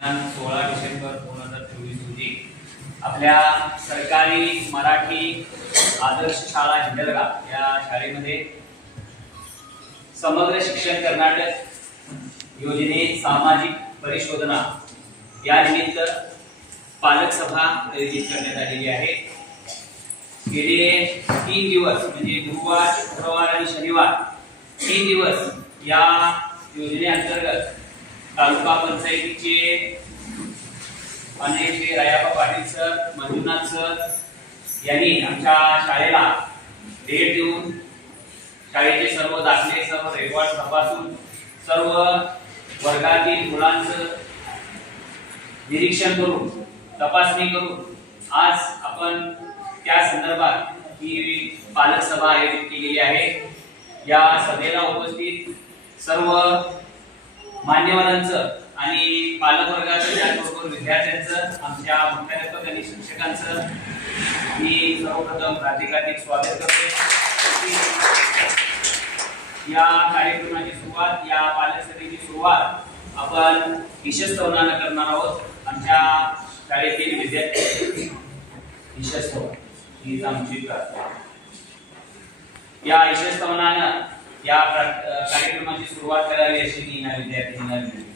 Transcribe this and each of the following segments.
16 डिसेंबर 2024 रोजी आपल्या सरकारी मराठी आदर्श शाळा हिंदलगा या शाळेमध्ये समग्र शिक्षण कर्नाटक योजने सामाजिक परिशोधना या निमित्त पालक सभा आयोजित करण्यात आलेली आहे। गेले 3 दिवस म्हणजे गुरुवार, शुक्रवार आणि शनिवार 3 दिवस या योजनेअंतर्गत तालुका पंचायतीचे अनेक रायाबा पाटील सर, मंजुनाथ सर यांनी आमच्या शाळेला भेट देऊन शाळेचे सर्व दाखले, सर्व रेकॉर्ड तपासून सर्व वर्गातील मुलांचं निरीक्षण करून तपासणी करून आज आपण त्या संदर्भात ही पालक सभा आयोजित केलेली आहे। या सभेला उपस्थित सर्व मान्यवरांचं आणि पालकवर्गाचं त्याचबरोबर विद्यार्थ्यांचं आमच्या मुख्याध्यापक आणि शिक्षकांचं मी सर्वप्रथम हार्दिक स्वागत करते। या कार्यक्रमाची सुरुवात, या पालक सभेची सुरुवात आपण विशेषत्वानं करणार आहोत। आमच्या शाळेतील विद्यार्थी विशेषत्व ही आमची प्रार्थना। या विशेषत्वानं या कार्यक्रमाची सुरुवात करावी अशी मी या विद्यार्थ्यांना विनंती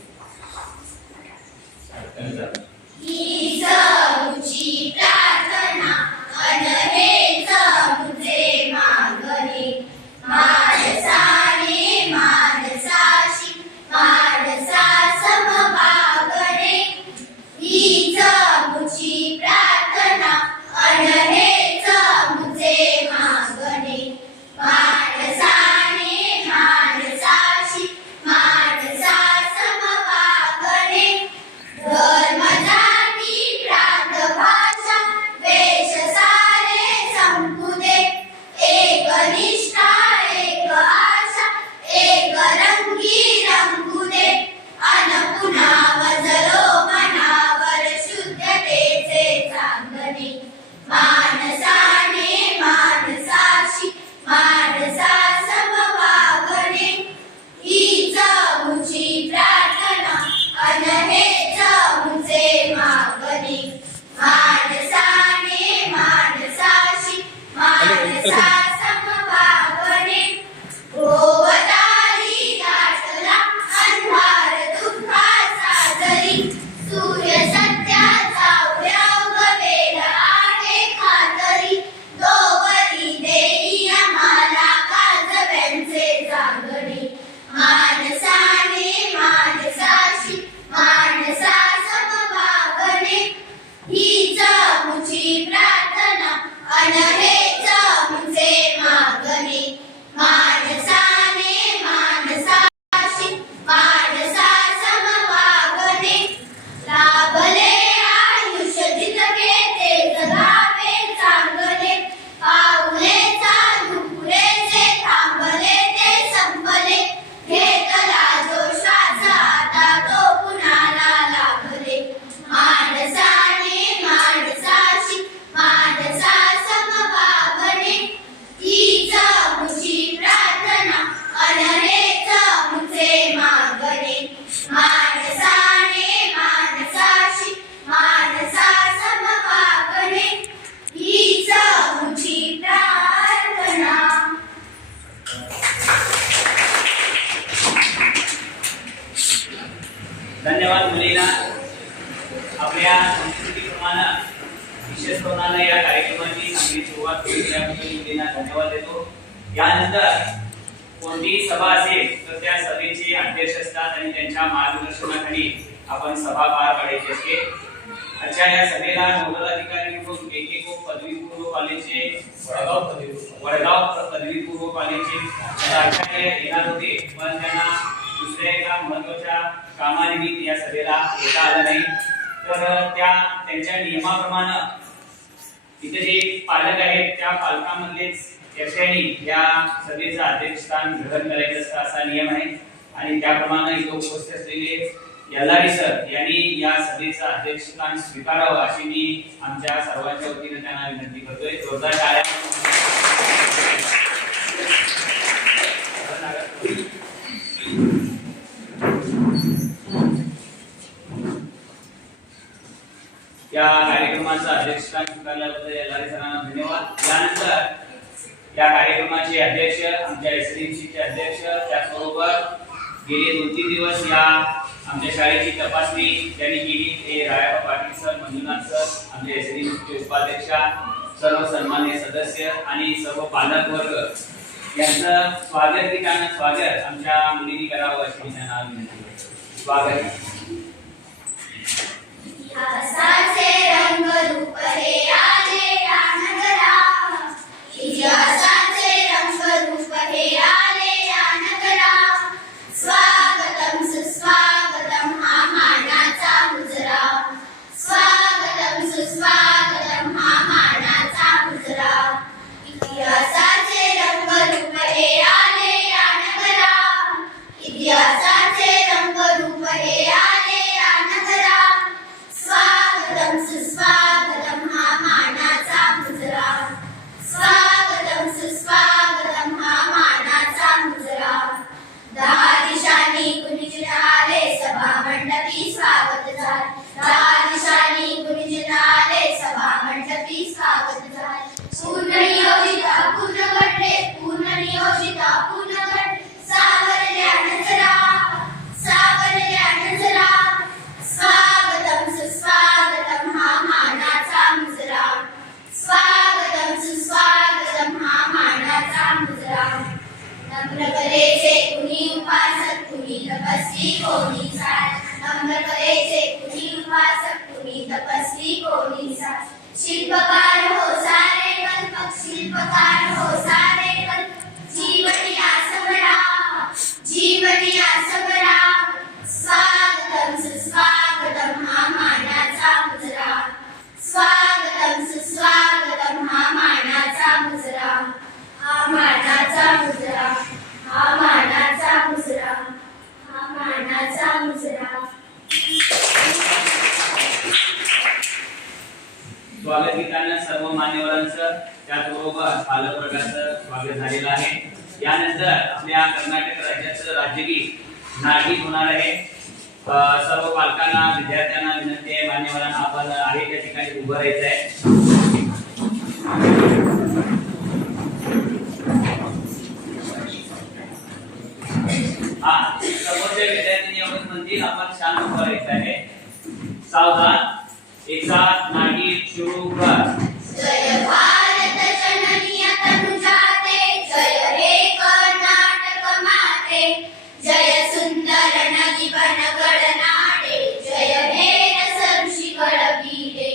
धन्यवाद। मुलींना आपल्या संस्कृतीप्रमाणे विशेषत्वानं या कार्यक्रमाची चांगली सुरुवात केली त्याबद्दल मुलींना धन्यवाद देतो। यानंतर कोणतीही सभा असेल तर त्या सभेचे अध्यक्ष असतात आणि त्यांच्या मार्गदर्शनाखाली आपण सभा पार पाडायची असते। आजच्या या सभेला नोडल अधिकारी म्हणून केकेको पदवीपूर्व कॉलेजचे वडगाव पदवीपूर्व कॉलेजचे आचार्य येणार होते, पण त्यांना दुसऱ्या एका महत्त्वाच्या कामानिमित्त या सभेला येता आलं नाही। तर त्यांच्या नियमाप्रमाणे इथे जे पालक आहेत त्या पालकांमधलेच एकट्याने या सभेचं अध्यक्षस्थान ग्रहण करायचं असतं असा नियम आहे आणि त्याप्रमाणे इथे उपस्थित असलेले यल्लारी सर यांनी या सभेचं अध्यक्षस्थान स्वीकारावं अशी मी आमच्या सर्वांच्या वतीने त्यांना विनंती करतोय। जोरदार टाळ्या। या कार्यक्रमाचं अध्यक्षस्थान स्वीकारल्याबद्दल एलआरई सरांना धन्यवाद. यानंतर या कार्यक्रमाचे अध्यक्ष आमच्या एसडीएमसीचे अध्यक्ष, त्याचबरोबर गेले 2-3 दिवस या आमच्या शाळेची तपासणी त्यांनी केली ते रायाबा पाटील सर, मंजुनाथ सर, आमच्या एसडीएमसीचे उपाध्यक्षा, सर्व सन्माननीय सदस्य आणि सर्व पालक वर्ग यांचं स्वागत आमच्या मुलींनी करावं अशी मी त्यांना विनंती करतो. स्वागत. इतिहासाचे रंग रूप हे आले या नगरा, इतिहासाचे रंग रूप हे आले या नगरा. स्वागतम सुस्वागतम हा मानाचा मुजरा, स्वागतम सुस्वागतम हा मानाचा मुजरा. इतिहासाचे रंग रूप हे आले या नगरा, इतिहासाचे रंग रूप हे आले या नगरा. स्वागतम सुस्वागतम हा मानाचा मुजरा, स्वागतम सुस्वागतम हा मानाचा मुजरा. 10 दिशांनी गुंजून आले सभा मंडपी स्वागत झाले, 10 दिशांनी गुंजून आले सभा मंडपी स्वागत झाले. पूर्ण नियोजिता पूर्ण घडले, पूर्ण नियोजिता पूर्ण घडले. सावरल्या नजरा, सावरल्या नजरा. स्वागतम सुस्वागतम हा मानाचा मुजरा, स्वागतम सुस्वागतम हा मानाचा मुजरा. नम्र कलेचे कुणी उपासक कुणी तपस्वी कोणी सार, नम्र कलेचे कुणी उपासक कुणी तपस्वी कोणी सार. शिल्पकार हो सारे कल्पक, शिल्पकार हो सारे कल्पक. जीवनी आसमरा, जीवनी आसमरा. स्वागतम सुस्वागतम हा मानाचा मुजरा, स्वागतम सुस्वागतम हा मानाचा मुजरा. हा मानाचा मुजरा, हा मानाचा मुजरा, हा मानाचा मुजरा. स्वागत गीतानं सर्व मान्यवरांचं त्याचबरोबर पालक वर्गाचं स्वागत झालेलं आहे. यानंतर आपल्या कर्नाटक राज्याचं राज्यगीत नाटगीत होणार आहे. सर्व पालकांना विद्यार्थ्यांना विनंती आहे, मान्यवरांना आपण आहे त्या ठिकाणी उभं राहायचं आहे. समोरच्या विद्यार्थ्यांनी एवढंच म्हणतील, आपण शांत उभं राहायचं आहे. सावधान. एक साथ नाटगीत सुरू कर. जय भारत जननी तनुजाते, जय हे कर्नाटक माते. जय सुंदर नदी वनगड नाडे, जय हे रस ऋषिगळ बीडे.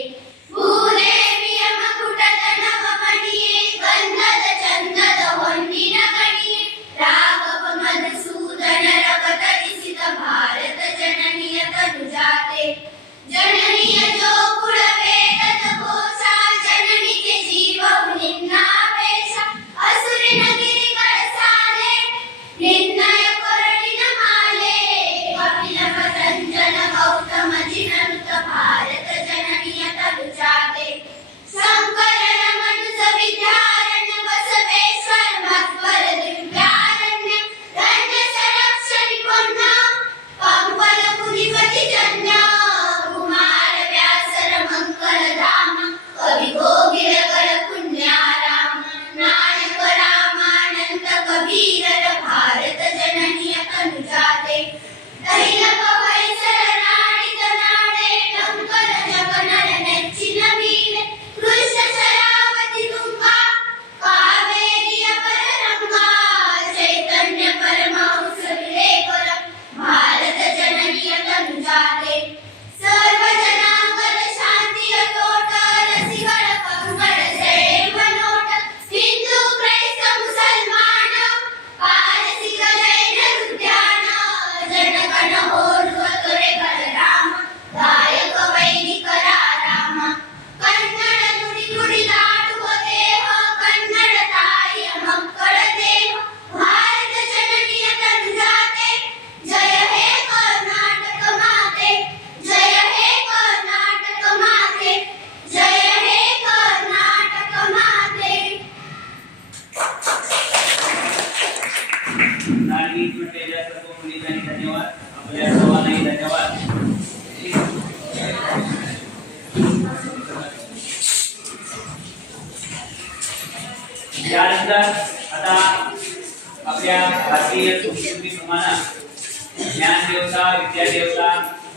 भूदेवी मकुटद नवमणिये, गंधद चंदद ಹೊನ್ನಿನ ಗಣಿಯೇ. राघव मधुसूदन रवत रिसित भारत जननीय तनुजाते. जननीय जो कुळवे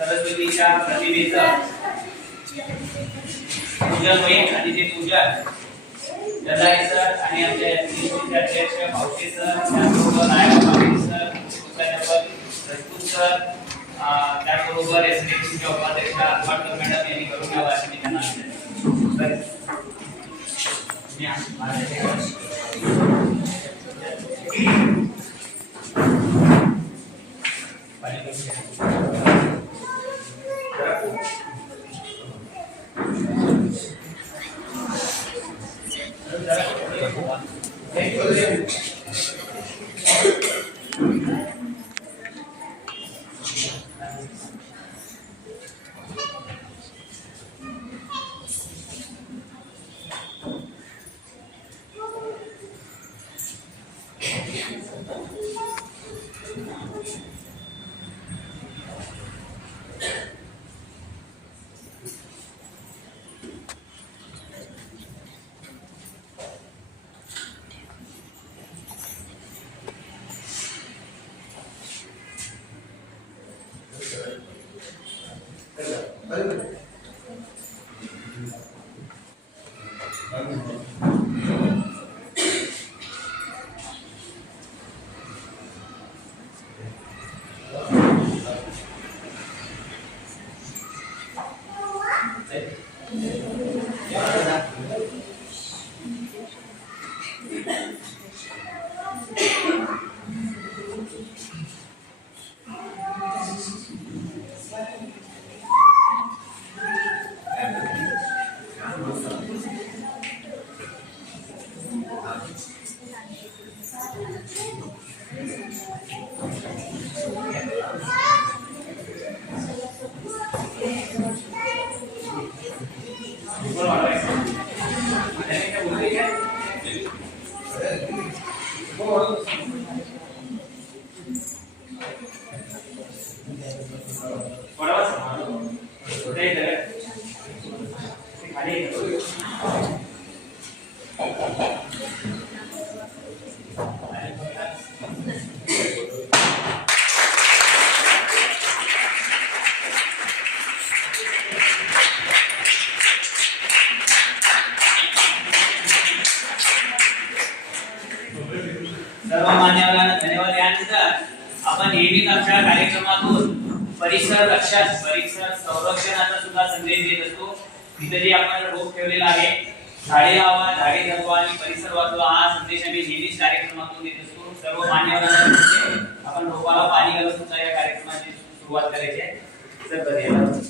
सरस्वतीच्या प्रतिमेचं पूजन होईल आणि ते पूजन जदाई सर आणि आमचे अध्यक्ष भावटे सर, त्याचबरोबर नायक पाटील सर, मुख्याध्यापक रजपूत सर, त्याचबरोबर एसडीएमसीच्या उपाध्यक्ष आठवडकर मॅडम यांनी करून घ्यावं अशी मी त्यांना सर्व मान्यवरांना धन्यवाद. यानंतर आपण नेहमीच आमच्या कार्यक्रमातून परिसर रक्षण, परिसर संरक्षणाचा सुद्धा संदेश देत असतो. तिथे जे आपण रोप ठेवलेला आहे, झाडे लावा, झाडे जगवा आणि परिसर वाचवा, हा संदेश आम्ही नेहमीच कार्यक्रमातून देत असतो. सर्व मान्यवरांना आपण रोपाला पाणी घालून सुद्धा या कार्यक्रमाची सुरुवात करायची आहे. सर धन्यवाद.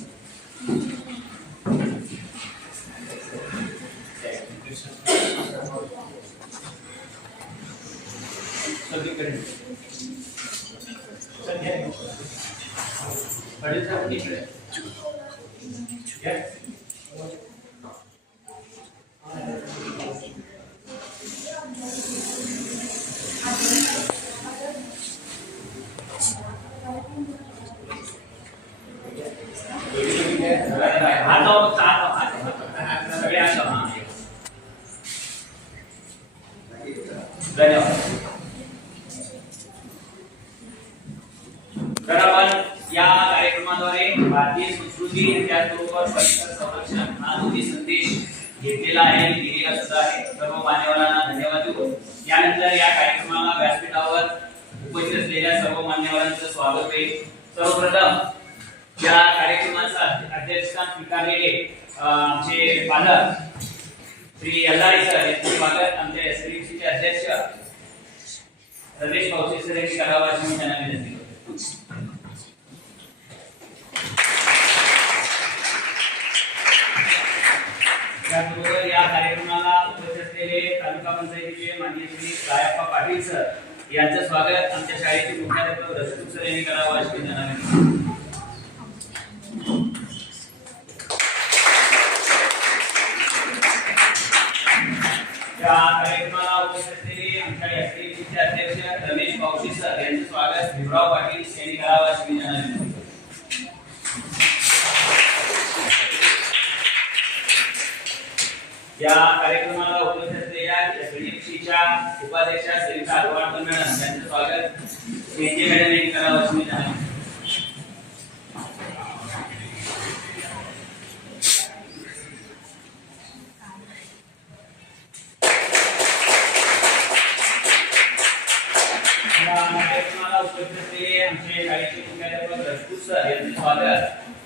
धन्यवाद. तर आपण या कार्यक्रमाद्वारे भारतीय संस्कृती आणि त्याचबरोबर परिसर संरक्षण हा दोन्ही संदेश घेतलेला आहे आणि दिलेला सुद्धा आहे. सर्व मान्यवरांना धन्यवाद देऊ. यानंतर या कार्यक्रमाला व्यासपीठावर उपस्थित असलेल्या सर्व मान्यवरांचं स्वागत होईल. सर्वप्रथम या कार्यक्रमाचा अध्यक्षस्थान स्वीकारलेले आमचे पालक श्री यल्लारी सर यांचे स्वागत आमच्या एसडीएमसीचे अध्यक्ष रमेश पावसे सर यांनी करावं अशी मी त्यांना विनंती करतो. त्याचबरोबर या कार्यक्रमाला उपस्थित असलेले तालुका पंचायतीचे माननीय श्री रायप्पा पाटील सर यांचं स्वागत आमच्या शाळेचे मुख्याध्यापक रजपूत सर यांनी करावं अशी मी त्यांना विनंती करतो. या कार्यक्रमाला उपस्थित असलेले आमच्या एसडीएमसीचे अध्यक्ष रमेश पावसे सर यांचं स्वागत भिमराव पाटील यांनी करावं अशी मी त्यांना विनंती करतो. या कार्यक्रमाला उपस्थित असलेल्या एसडीएमसीच्या उपाध्यक्षा सरिता आठवडकर मॅडम यांचं स्वागत यांचे मॅडम यांनी करावं अशी मी त्यांना विनंती करतो.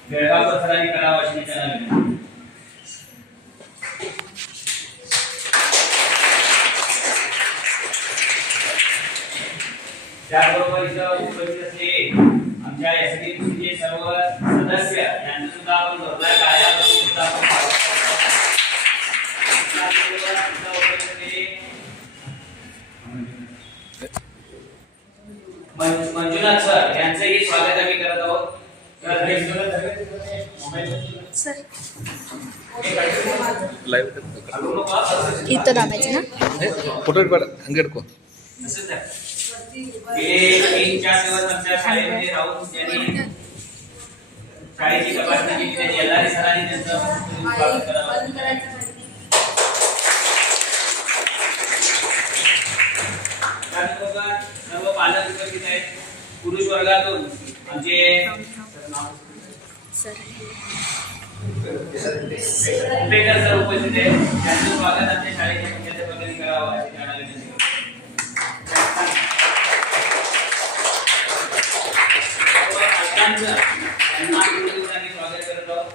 बेळगावकर सरांनी करावा अशी त्यांना विनंती. त्याचबरोबर इथं उपस्थित असलेले आमच्या एसडीचे सर्व सदस्य यांचं सुद्धा आपण जोरदार टाळ्या वाजवून सुद्धा आपण स्वागत करतो. त्याचबरोबर इथं उपस्थित असलेले मंजुनाथ सर यांचंही स्वागत आम्ही करत आहोत. इथं दाबायचं ना फोटो अंगडको गेले 3-4 दिवस आमच्या शाळेमध्ये राहून त्यांनी शाळेची तपासणी केली. त्यांनी एल्हारे सरांनी त्यांचं स्वागत करावं. त्याचबरोबर सर्व पालक उपस्थित आहेत. पुरुष वर्गातून आमचे उपेकर सर उपस्थित आहेत. त्यांचं स्वागत आमच्या शाळेच्या मुख्याध्यापकांनी करावं अशी त्यांना विनंती. स्वागत करत आहोत.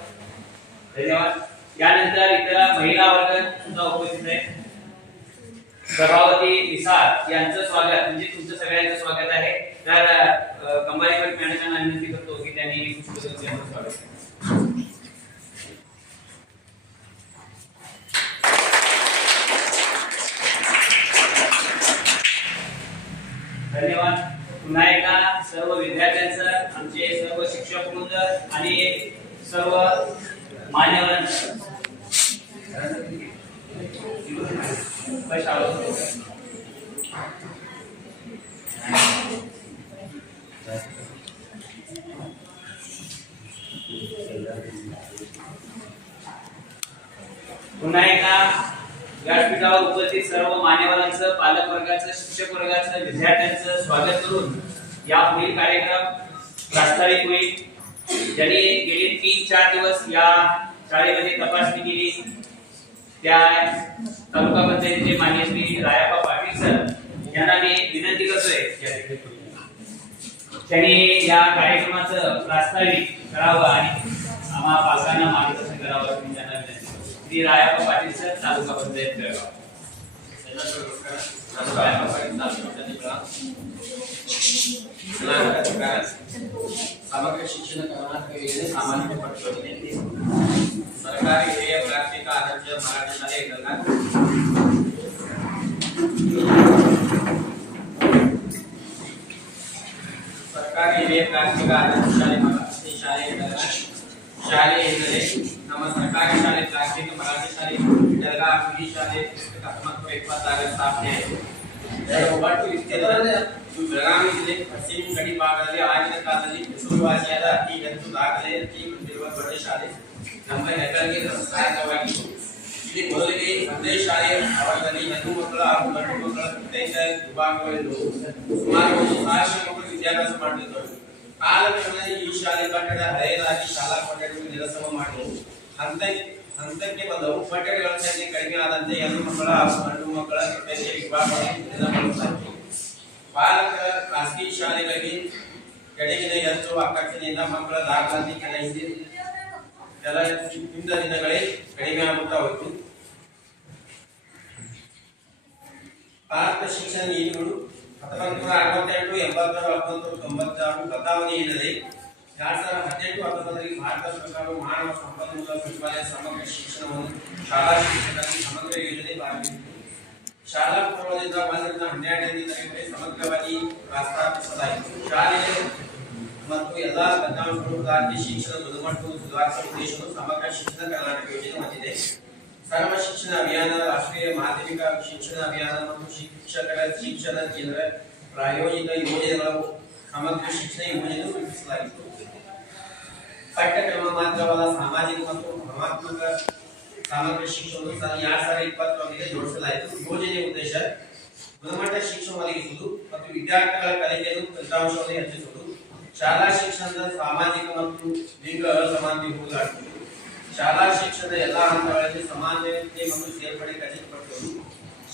धन्यवाद. यानंतर इतर महिला वर्ग सुद्धा उपस्थित आहे. प्रभावती निसार यांचं स्वागत म्हणजे तुमचं सगळ्यांचं स्वागत आहे. तर कंबाईपट मॅडमना विनंती करतो की त्यांनी पुष्पगुच्छ स्वागत करावं. धन्यवाद. पुन्हा एकदा सर्व विद्यार्थ्यांचं आमचे सर्व शिक्षक वृंद आणि सर्व मान्यवरांचं पुन्हा एकदा व्यासपीठावर उपस्थित सर्व मान्यवरांचं, पालक वर्गाचं, शिक्षक वर्गाचं, विद्यार्थ्यांचं स्वागत करून या पुढील कार्यक्रम प्रास्ताविक होईल. ज्यांनी गेले 3-4 दिवस या शाळेमध्ये तपासणी केली त्या तालुका पंचायतीचे मान्य श्री रायाप्पा पाटील सर यांना मी विनंती करतोय त्यांनी या कार्यक्रमाचं प्रास्ताविक करावं आणि आम्हा पालकांना मार्गदर्शन करावं अशी त्यांना विनंती. श्री रायाप्पा पाटील सर, तालुका पंचायत बेळगाव. समग्र शिक्षण करण्यात योजने सामान्य पटवणे सरकारी ध्येय प्राप्तीचा आदर्श मराठी शाळेत सरकारी ध्येय प्राप्तीचा आदर्श मराठी शाळेत शालेय योजने ನಮ್ಮ ಸರ್ಕಾರಿ ಶಾಲೆ ಪ್ರಾಥಮಿಕ ಮರಾಠಿ ಶಾಲೆ ಬೆಳಗಾವಿ ಪುಲಿ ಶಾಲೆ पुस्तकात्मक जागा ಸ್ಥಾಪನೆ ಆಯಿತು. ಒಟ್ಟು ವಿಸ್ತೀರ್ಣ ಬೆಳಗಾವಿ ಜಿಲ್ಲೆ ಪಶ್ಚಿಮ ಗಡಿ ಭಾಗದಲ್ಲಿ ಆಗಿನ ಕಾಲದಲ್ಲಿ ಹೆಸರುವಾಸಿಯಾದ ಅತಿ ಹೆಚ್ಚು ದಾಖಲೆ ಹೊಂದಿರುವ ದೊಡ್ಡ ಶಾಲೆ ನಮ್ಮ ಹೆಗ್ಗಳಿಕೆ ಸಹಾಯಕವಾಗಿತ್ತು. ಇಲ್ಲಿ ಮೊದಲಿಗೆ ಒಂದೇ ಶಾಲೆಯ ಆವರಣದಲ್ಲಿ ಹೆಣ್ಣು ಮಕ್ಕಳ ಹಾಗೂ ಗಂಡು ಮಕ್ಕಳ ಪ್ರತ್ಯೇಕ ವಿಭಾಗಗಳಿದ್ದವು. ಸುಮಾರು 1,000 ಮಕ್ಕಳು ವಿದ್ಯಾಭ್ಯಾಸ ಮಾಡುತ್ತಿದ್ದರು. ಕಾಲಕ್ರಮೇಣ ಈ ಶಾಲೆ ಕಟ್ಟಡ ಹಳೆಯದಾಗಿ ಶಾಲಾ ಕೊಠಡಿಗಳು ನಿರಸನ ಮಾಡಿದವು. ಹಂತಕ್ಕೆ ಬಂದವು. ಕೊಠಡಿಗಳ ಸಂಖ್ಯೆ ಕಡಿಮೆ ಆದಂತೆ ಹೆಣ್ಣು ಮಕ್ಕಳ ಹಾಗೂ ಗಂಡು ಮಕ್ಕಳ ಪ್ರತ್ಯೇಕ ವಿಭಾಗಗಳು ಪಾಲಕರ ಖಾಸಗಿ ಶಾಲೆಗಳಿಗೆ ಕೆಳಗಿನ ಹೆಚ್ಚು ಆಕರ್ಷಣೆಯಿಂದ ಮಕ್ಕಳ ದಾಖಲಾತಿ ಕೆಲ ಹಿಂದ ದಿನಗಳೇ ಕಡಿಮೆ ಆಗುತ್ತಾ ಹೋಯಿತು. ಭಾರತ ಶಿಕ್ಷಣ ನೀತಿಗಳು 1968, 80, 96 ಬದಲಾವಣೆ ಇಲ್ಲದೆ 2018-19 ಭಾರತ ಸರ್ಕಾರವು ಮಾನವ ಸಂಪನ್ಮೂಲ ಸಚಿವಾಲಯ ಸಮಗ್ರ ಶಿಕ್ಷಣವನ್ನು ಶಾಲಾ ಶಿಕ್ಷಣದಲ್ಲಿ ಸಮಗ್ರ ಯೋಜನೆ ಭಾಗವಹಿಸಿದೆ. ಶಾಲಾ ಪೂರ್ವದಿಂದ 1ರಿಂದ 12ನೇ ತರಗತಿ ಸಮಗ್ರವಾಗಿ ಪ್ರಸ್ತಾಪಿಸಲಾಯಿತು. ಶಾಲೆಯ ಮತ್ತು ಎಲ್ಲಾ ದತ್ತಾಂಶಗಳು ರಾಜ್ಯ ಶಿಕ್ಷಣ ಗುಣಮಟ್ಟವನ್ನು ಸುಧಾರಿಸುವ ಉದ್ದೇಶವನ್ನು ಸಮಗ್ರ ಶಿಕ್ಷಣ ಕರ್ನಾಟಕ ಯೋಜನೆ ಹೊಂದಿದೆ. ಸರ್ವ ಶಿಕ್ಷಣ ಅಭಿಯಾನ, ರಾಷ್ಟ್ರೀಯ ಮಾಧ್ಯಮಿಕ ಶಿಕ್ಷಣ ಅಭಿಯಾನ ಮತ್ತು ಶಿಕ್ಷಕರ ಶಿಕ್ಷಣ ಕೇಂದ್ರ ಪ್ರಾಯೋಜಿತ ಯೋಜನೆಗಳು ಸಮಗ್ರ ಶಿಕ್ಷಣ ಯೋಜನೆಯನ್ನು ರೂಪಿಸಲಾಯಿತು. ಪಠ್ಯಕ್ರಮ ಮಾತ್ರವಲ್ಲ, ಸಾಮಾಜಿಕ ಮತ್ತು ಭಾವನಾತ್ಮಕ ಸಮಗ್ರ ಶಿಕ್ಷಣವನ್ನು 2020ರಲ್ಲಿ ಜೋಡಿಸಲಾಯಿತು. ಯೋಜನೆಯ ಉದ್ದೇಶ ಗುಣಮಟ್ಟ ಶಿಕ್ಷಣ ಒದಗಿಸುವುದು ಮತ್ತು ವಿದ್ಯಾರ್ಥಿಗಳ ಕಲಿಕೆಯನ್ನು ಫಲಿತಾಂಶವನ್ನು ಹೆಚ್ಚಿಸುವುದು. ಶಾಲಾ ಶಿಕ್ಷಣದ ಸಾಮಾಜಿಕ ಮತ್ತು ಲಿಂಗ ಅಸಮಾನತೆ ಹೋಗಲಾಡಿಸುವುದು. ಶಾಲಾ ಶಿಕ್ಷಣದ ಎಲ್ಲಾ ಹಂತಗಳಲ್ಲಿ ಸಮಾನತೆ ಮತ್ತು ಸೇರ್ಪಡೆ ಖಚಿತಪಡಿಸುವುದು.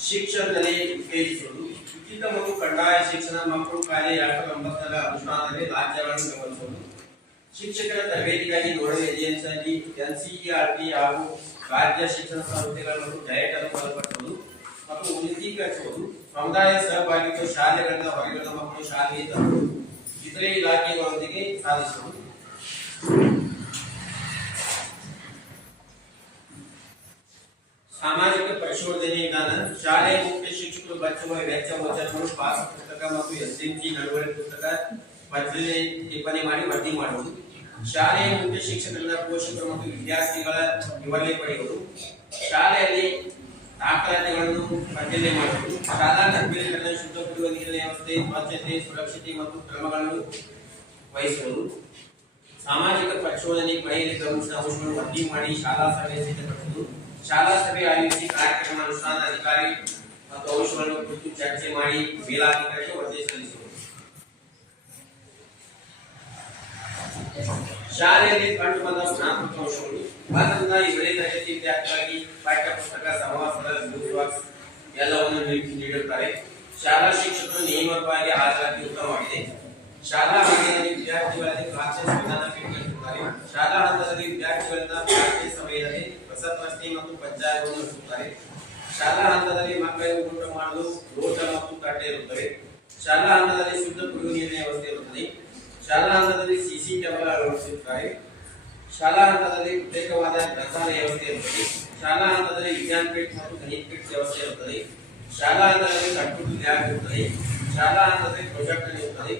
ಶಿಕ್ಷಣದಲ್ಲಿ ಉತ್ತೇಜಿಸುವುದು. ಉಚಿತ ಮತ್ತು ಕಡ್ಡಾಯ ಶಿಕ್ಷಣ ಮಕ್ಕಳು ಕಾಯ್ದೆ 2009ರ ಅನುಷ್ಠಾನದಲ್ಲಿ ರಾಜ್ಯಗಳನ್ನು ಗಮನಿಸುವುದು. ಶಿಕ್ಷಕರ ತರಬೇತಿಗಾಗಿ ನೋಡಲ್ ಏಜೆನ್ಸಿ ಎನ್ಸಿಇಆರ್ಟಿ ಹಾಗೂ ರಾಜ್ಯ ಶಿಕ್ಷಣ ಸಂಸ್ಥೆಗಳನ್ನು ಡಯಟ್ ಅನ್ನು ಬಲಪಡಿಸುವುದು ಮತ್ತು ಉನ್ನತೀಕರಿಸುವುದು, ಸಮುದಾಯ ಸಹಭಾಗಿತ್ವ, ಶಾಲೆಗಳಿಂದ ಹೊರಗಿರುವ ಮಕ್ಕಳು ಶಾಲೆಗೆ ತರುವುದು, ಇತರೆ ಇಲಾಖೆಗಳೊಂದಿಗೆ ಸಾಧಿಸುವುದು. ಸಾಮಾಜಿಕ ಪರಿಶೋಧನೆ ವಿಧಾನ ಶಾಲೆಯ ಮುಖ್ಯ ಶಿಕ್ಷಕರು ಬಚ್ಚುವ ವೆಚ್ಚ ವಚನಗಳು, ಪಾಸ್ ಪುಸ್ತಕ ಮತ್ತು ಎಸ್ಎಂಸಿ ನಡವಳಿಕೆ ಪುಸ್ತಕ ಪತ್ರಿಕೆ ಟಿಪ್ಪಣಿ ಮಾಡಿ ವರದಿ ಮಾಡುವುದು. ಶಾಲೆಯ ಮುಖ್ಯ ಶಿಕ್ಷಕರಿಂದ ಪೋಷಕರು ಮತ್ತು ವಿದ್ಯಾರ್ಥಿಗಳ ವಿವರಣೆ ಪಡೆಯುವುದು. ಶಾಲೆಯಲ್ಲಿ ದಾಖಲಾತಿಗಳನ್ನು ಪರಿಶೀಲನೆ ಮಾಡುವುದು. ಶಾಲಾ ಕರ್ತವ್ಯಗಳನ್ನು ಶುದ್ಧ ಕುಡಿಯುವ ನೀರಿನ ವ್ಯವಸ್ಥೆ, ಸ್ವಚ್ಛತೆ, ಸುರಕ್ಷತೆ ಮತ್ತು ಕ್ರಮಗಳನ್ನು ವಹಿಸುವುದು. ಸಾಮಾಜಿಕ ಪರಿಶೋಧನೆ ಪಡೆಯಲು ಗಮನಿಸಿದ ಅಂಶಗಳನ್ನು ವರದಿ ಮಾಡಿ ಶಾಲಾ ಸಭೆ ಸಿದ್ಧಪಡಿಸುವುದು. ಶಾಲಾ ಸಭೆ ಆಯೋಜಿಸಿ ಕಾರ್ಯಕ್ರಮ ಅನುಷ್ಠಾನ ಅಧಿಕಾರಿ ಮತ್ತು ಅಂಶಗಳನ್ನು ಕುರಿತು ಚರ್ಚೆ ಮಾಡಿ ಮೇಲಾಧಿಕಾರಿಗೆ ವರದಿ ಸಲ್ಲಿಸುವುದು. ಶಾಲೆಯಲ್ಲಿ ಕಂಡುಬಂದ ಸ್ನಾತಕ ಅಂಶಗಳು: 1 ರಿಂದ 7ನೇ ತರಗತಿ ವಿದ್ಯಾರ್ಥಿಗಳಿಗೆ ಪಾಠ್ಯ ಪುಸ್ತಕ, ಸಮಾಸದ ಬಾಕ್ಸ್ ಎಲ್ಲವನ್ನು ನೀಡುತ್ತಾರೆ. ಶಾಲಾ ಶಿಕ್ಷಕರು ನಿಯಮಿತವಾಗಿ ಹಾಜರಾತಿ ಉತ್ತಮವಾಗಿದೆ. ಶಾಲಾ ಹಂತದಲ್ಲಿ ವಿದ್ಯಾರ್ಥಿಗಳಲ್ಲಿ ಕ್ಲಾಸಸ್ ವಿಧಾನ ಕೈಗೊಳ್ಳುತ್ತಾರೆ. ಶಾಲಾ ಹಂತದಲ್ಲಿ ವಿದ್ಯಾರ್ಥಿಗಳಿಂದ ಪ್ರಾರ್ಥನೆ ಸಮಯದಲ್ಲಿ ರಸಪ್ರಶ್ನೆ ಮತ್ತು ಪಂಚಾಯತವನ್ನು ನಡೆಸುತ್ತಾರೆ. ಶಾಲಾ ಹಂತದಲ್ಲಿ ಮಕ್ಕಳಿಗೆ ಊಟ ಮಾಡಲು ಲೋಟ ಮತ್ತು ತಟ್ಟೆ ಇರುತ್ತವೆ. ಶಾಲಾ ಹಂತದಲ್ಲಿ ಶುದ್ಧ ಕುಡಿಯುವ ನೀರಿನ ವ್ಯವಸ್ಥೆ ಇರುತ್ತದೆ. ಶಾಲಾ ಹಂತದಲ್ಲಿ ಸಿಸಿ ಕ್ಯಾಮೆರಾ ಅಳವಡಿಸಿರುತ್ತಾರೆ. ಶಾಲಾ ಹಂತದಲ್ಲಿ ಪ್ರತ್ಯೇಕವಾದ ಗ್ರಂಥಾಲಯ ವ್ಯವಸ್ಥೆ ಇರುತ್ತದೆ. ಶಾಲಾ ಹಂತದಲ್ಲಿ ವಿಜ್ಞಾನ ಕಿಟ್ ಮತ್ತು ಗಣಿತ ಕಿಟ್ ವ್ಯವಸ್ಥೆ ಇರುತ್ತದೆ. ಶಾಲಾ ಹಂತದಲ್ಲಿ ಕಂಪ್ಯೂಟರ್ ಲ್ಯಾಬ್ ಇರುತ್ತದೆ. ಶಾಲಾ ಹಂತದಲ್ಲಿ ಪ್ರೊಜೆಕ್ಟರ್ ಇರುತ್ತದೆ.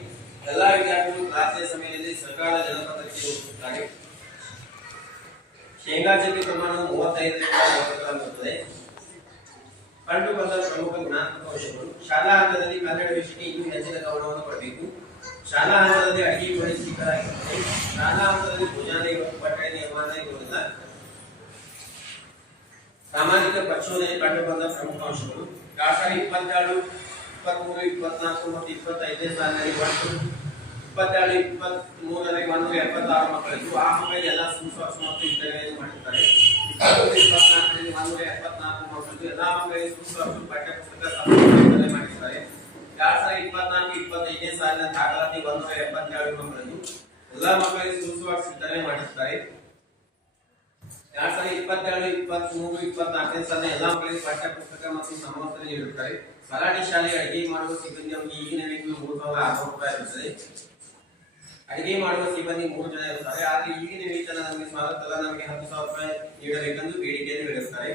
ಎಲ್ಲಾ ವಿದ್ಯಾರ್ಥಿಗಳು ಕ್ಲಾಸಿನ ಸಮಯದಲ್ಲಿ ಸರ್ಕಾರ ಜನಪದಕ್ಕೆ ಓದುತ್ತಾರೆ. ಶೇಂಗಾ ಚಕ್ಕೆ ಪ್ರಮಾಣವು 35 ರಿಂದ 40 ಇರುತ್ತದೆ. ಕಂಡು ಬಂದ ಪ್ರಮುಖ ಜ್ಞಾನಾತ್ಮಕ ಅಂಶಗಳು: ಶಾಲಾ ಹಂತದಲ್ಲಿ ಕನ್ನಡ ವಿಷಯಕ್ಕೆ ಇನ್ನೂ ಹೆಚ್ಚಿನ ಗಮನವನ್ನು ಕೊಡಬೇಕು. ಶಾಲಾ ಹಂತದಲ್ಲಿ ಅಡಿಗೆ ಮನೆ ಚಿಕ್ಕದಾಗಿರುತ್ತದೆ. ಶಾಲಾ ಹಂತದಲ್ಲಿ ಭೋಜನಾಲಯ ಬಟ್ಟೆ ನಿರ್ಮಾಣ ಇರುವುದಿಲ್ಲ. ಸಾಮಾಜಿಕ ಪರಿಶೋಧನೆ ಕಂಡು ಬಂದ ಪ್ರಮುಖ ಅಂಶಗಳು: 2022, 23, 24 ಮತ್ತು 25ನೇ ಸಾಲಿನಲ್ಲಿ ಒಟ್ಟು 22, 23ರಲ್ಲಿ 176 ಮಕ್ಕಳಿದ್ದು ಆ ಮಕ್ಕಳಿಗೆ ಎಲ್ಲ ಸುಸ್ವಾಸ ಮತ್ತು ವಿತರಣೆಯನ್ನು ಮಾಡಿದ್ದಾರೆ. 24ರಲ್ಲಿ 174 ಮಕ್ಕಳಿದ್ದು ಎಲ್ಲ ಮಕ್ಕಳಿಗೆ ಸುಸ್ವಾಸ ಪಠ್ಯ ಪುಸ್ತಕ ವಿತರಣೆ ಮಾಡಿದ್ದಾರೆ. 2024, 25ನೇ ಸಾಲಿನ ದಾಖಲಾತಿ 172 ಮಕ್ಕಳಿದ್ದು ಎಲ್ಲ ಮಕ್ಕಳಿಗೆ ಸುಸ್ವಾಸ ವಿತರಣೆ ಮಾಡಿದ್ದಾರೆ. 2022, 23, 24ನೇ ಸಾಲಿನ ಎಲ್ಲ ಮಕ್ಕಳಿಗೆ ಪಠ್ಯ ಪುಸ್ತಕ ಮತ್ತು ಸಮವಸ್ತ್ರ ನೀಡುತ್ತಾರೆ. ಮರಾಠಿ ಶಾಲೆ ಅಡಿಗೆ ಮಾಡುವ ಸಿಬ್ಬಂದಿ ಅವರಿಗೆ ಈಗಿನ ವೇತನ 3600 ರೂಪಾಯಿ ಇರುತ್ತದೆ. ಅಡಿಗೆ ಮಾಡುವ ಸಿಬ್ಬಂದಿ 3 ಜನ ಇರುತ್ತಾರೆ. ಆದರೆ ಈಗಿನ ವೇತನ ನಮಗೆ ಸಾಲುತ್ತಲ್ಲ, ನಮಗೆ 10,000 ರೂಪಾಯಿ ನೀಡಬೇಕೆಂದು ಬೇಡಿಕೆಯನ್ನು ಇಡುತ್ತಾರೆ.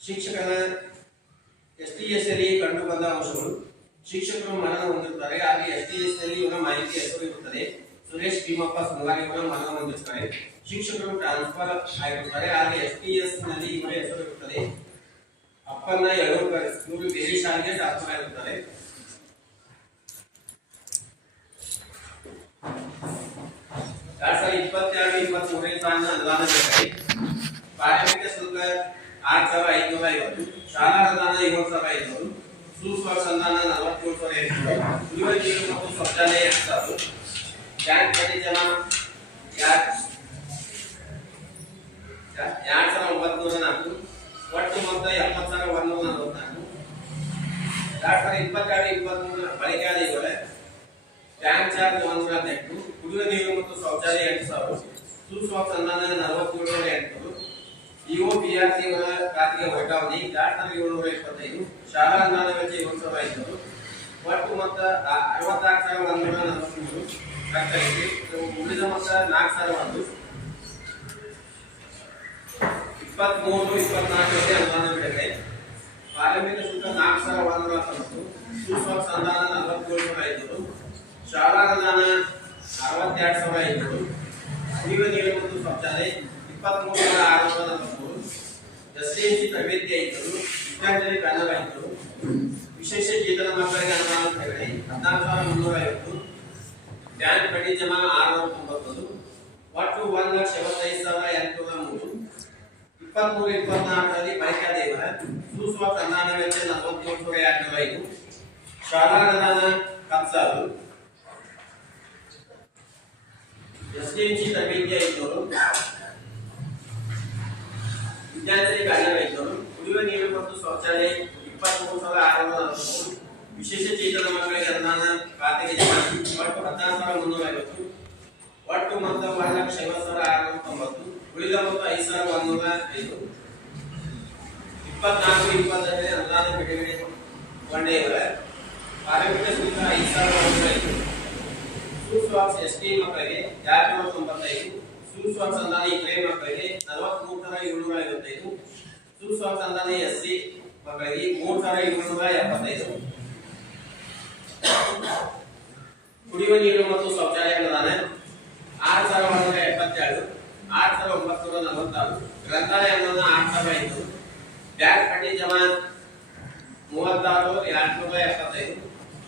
ಶಿಕ್ಷಕರ ಎಸ್ಟಿಎಸ್ನಲ್ಲಿ ಕಂಡು ಬಂದ ಅಂಶಗಳು: ಶಿಕ್ಷಕರು ಮರಣ ಹೊಂದಿರುತ್ತಾರೆ. ಆದರೆ ಎಸ್ಟಿಎಸ್ನಲ್ಲಿ ಇವರ ಮಾಹಿತಿ ಹೆಸರು ಇರುತ್ತದೆ. ಸುರೇಶ್ ಭೀಮಪ್ಪ ಸಂಗಾರಿ ಇವರ ಮರಣ ಹೊಂದಿರುತ್ತಾರೆ. ಶಿಕ್ಷಕರು ಟ್ರಾನ್ಸ್ಫರ್ ಆಗಿರುತ್ತಾರೆ. ಆದರೆ ಎಸ್ಟಿಎಸ್ ನಲ್ಲಿ ಇವರ ಹೆಸರು ಇರುತ್ತದೆ. ಅಪ್ಪನ್ನ ಯಳೂರ್ಕರ್ ಇವರು ಬೇರೆ ಶಾಲೆಗೆ ಟ್ರಾನ್ಸ್ಫರ್ ಆಗಿರುತ್ತಾರೆ. 2022-23ನೇ ಸಾಲಿನ ಅನುದಾನ ನೀಡುತ್ತಾರೆ. ಪ್ರಾಥಮಿಕ ಶುಲ್ಕ 6,550, ಶಾಲಾ ಅನುದಾನ 7,500, ಸುಸ್ವಾಸ ಅನುದಾನ 47,500, ಕುಡಿಯುವ ನೀರು ಮತ್ತು ಶೌಚಾಲಯ 8,000, ಬ್ಯಾಂಕ್ ಬಡ್ಡಿ ಜಮಾ 2,904, ಒಟ್ಟು ಮೊತ್ತ 70,144. 2022-23 ಬಳಕೆಯಾದ ಇವುಗಳ ಬ್ಯಾಂಕ್ ಚಾರ್ಜ್ 108, ಕುಡಿಯುವ ನೀರು ಮತ್ತು ಶೌಚಾಲಯ 8,000, ಸುಸ್ವಾಸ ಅನುದಾನ 47,800, ಇಒ ಬಿಆರ್ಸಿ ಅವರ ಖಾತೆಗೆ ವರ್ಗಾವಣೆ 2,725, ಶಾಲಾ ಅನುದಾನ ವೆಚ್ಚ 7,500, ಒಟ್ಟು ಮೊತ್ತ 64,143 ಖರ್ಚಾಗಿದೆ. ಉಳಿದ ಮೊತ್ತ 4,001. 23-24 ಅನುದಾನ ಬಿಡುಗಡೆ. ಪ್ರಾಥಮಿಕ ಶುಲ್ಕ 4,119, ಸುಸ್ವಾಸ ಅನುದಾನ 47,500, ಶಾಲಾ ಅನುದಾನ 62,500, ಕುಡಿಯುವ ನೀರು ಮತ್ತು ಶೌಚಾಲಯ 23,643, ಎಸ್ಎಂಸಿ ತರಬೇತಿ 500, ವಿದ್ಯಾರ್ಥಿ ಕನ್ನಡ 500, ವಿಶೇಷ ಚೇತನ ಮಕ್ಕಳಿಗೆ ಅನುದಾನ ಬಿಡುಗಡೆ 14,350, ಬ್ಯಾಂಕ್ ಬಡ್ಡಿ ಜಮಾ 691, ಒಟ್ಟು 1,75,803. 23-24ರಲ್ಲಿ ಬಳಕೆಯಾದ ಇವರ ಸುಸ್ವಾಸ ಅನುದಾನ ವೆಚ್ಚ 47,205, ಶಾಲಾ ಅನುದಾನ 10,000, ಎಸ್ಎಂಸಿ ತರಬೇತಿ 500, ವಿದ್ಯಾರ್ಥಿ ಕನ್ನಡ 500, ಕುಡಿಯುವ ನೀರು ಮತ್ತು ಶೌಚಾಲಯ 23 ಆರಂಭ ವಿಶೇಷ ಚೇತನ ಮಕ್ಕಳಿಗೆ ಅನುದಾನ ಖಾತೆಗೆ ಜಮಾ ಒಟ್ಟು 16,000 ಮುನ್ನೂರೈವತ್ತು ಒಟ್ಟು ಮೊತ್ತ 1,50,690 ಉಳಿದ ಮೊತ್ತ 5,105 24-25 ಅನುದಾನ ಬಿಡುಗಡೆಗೊಂಡಿವೆ ಕಾರ್ಮಿಕ ಶುಲ್ಕ 5,105 ಸೂಸ್ವಾಕ್ಸ್ ಎಸ್ಟಿ ಮಕ್ಕಳಿಗೆ 295 ಸೂಸ್ವಾಕ್ಸ್ ಅನುದಾನ ಇತರೆ ಮಕ್ಕಳಿಗೆ 43,755 ಸೂಸ್ವಾಕ್ಸ್ ಅನುದಾನ ಎಸ್ಸಿ ಮಕ್ಕಳಿಗೆ 3,775 ಕುಡಿಯುವ ನೀರು ಮತ್ತು ಶೌಚಾಲಯ ಅನುದಾನ 6,177 6,946 ಗ್ರಂಥಾಲಯ ಅನುದಾನ 8,500 ಬ್ಯಾಂಕ್ ಬಡ್ಡಿ ಜಮಾ 36,275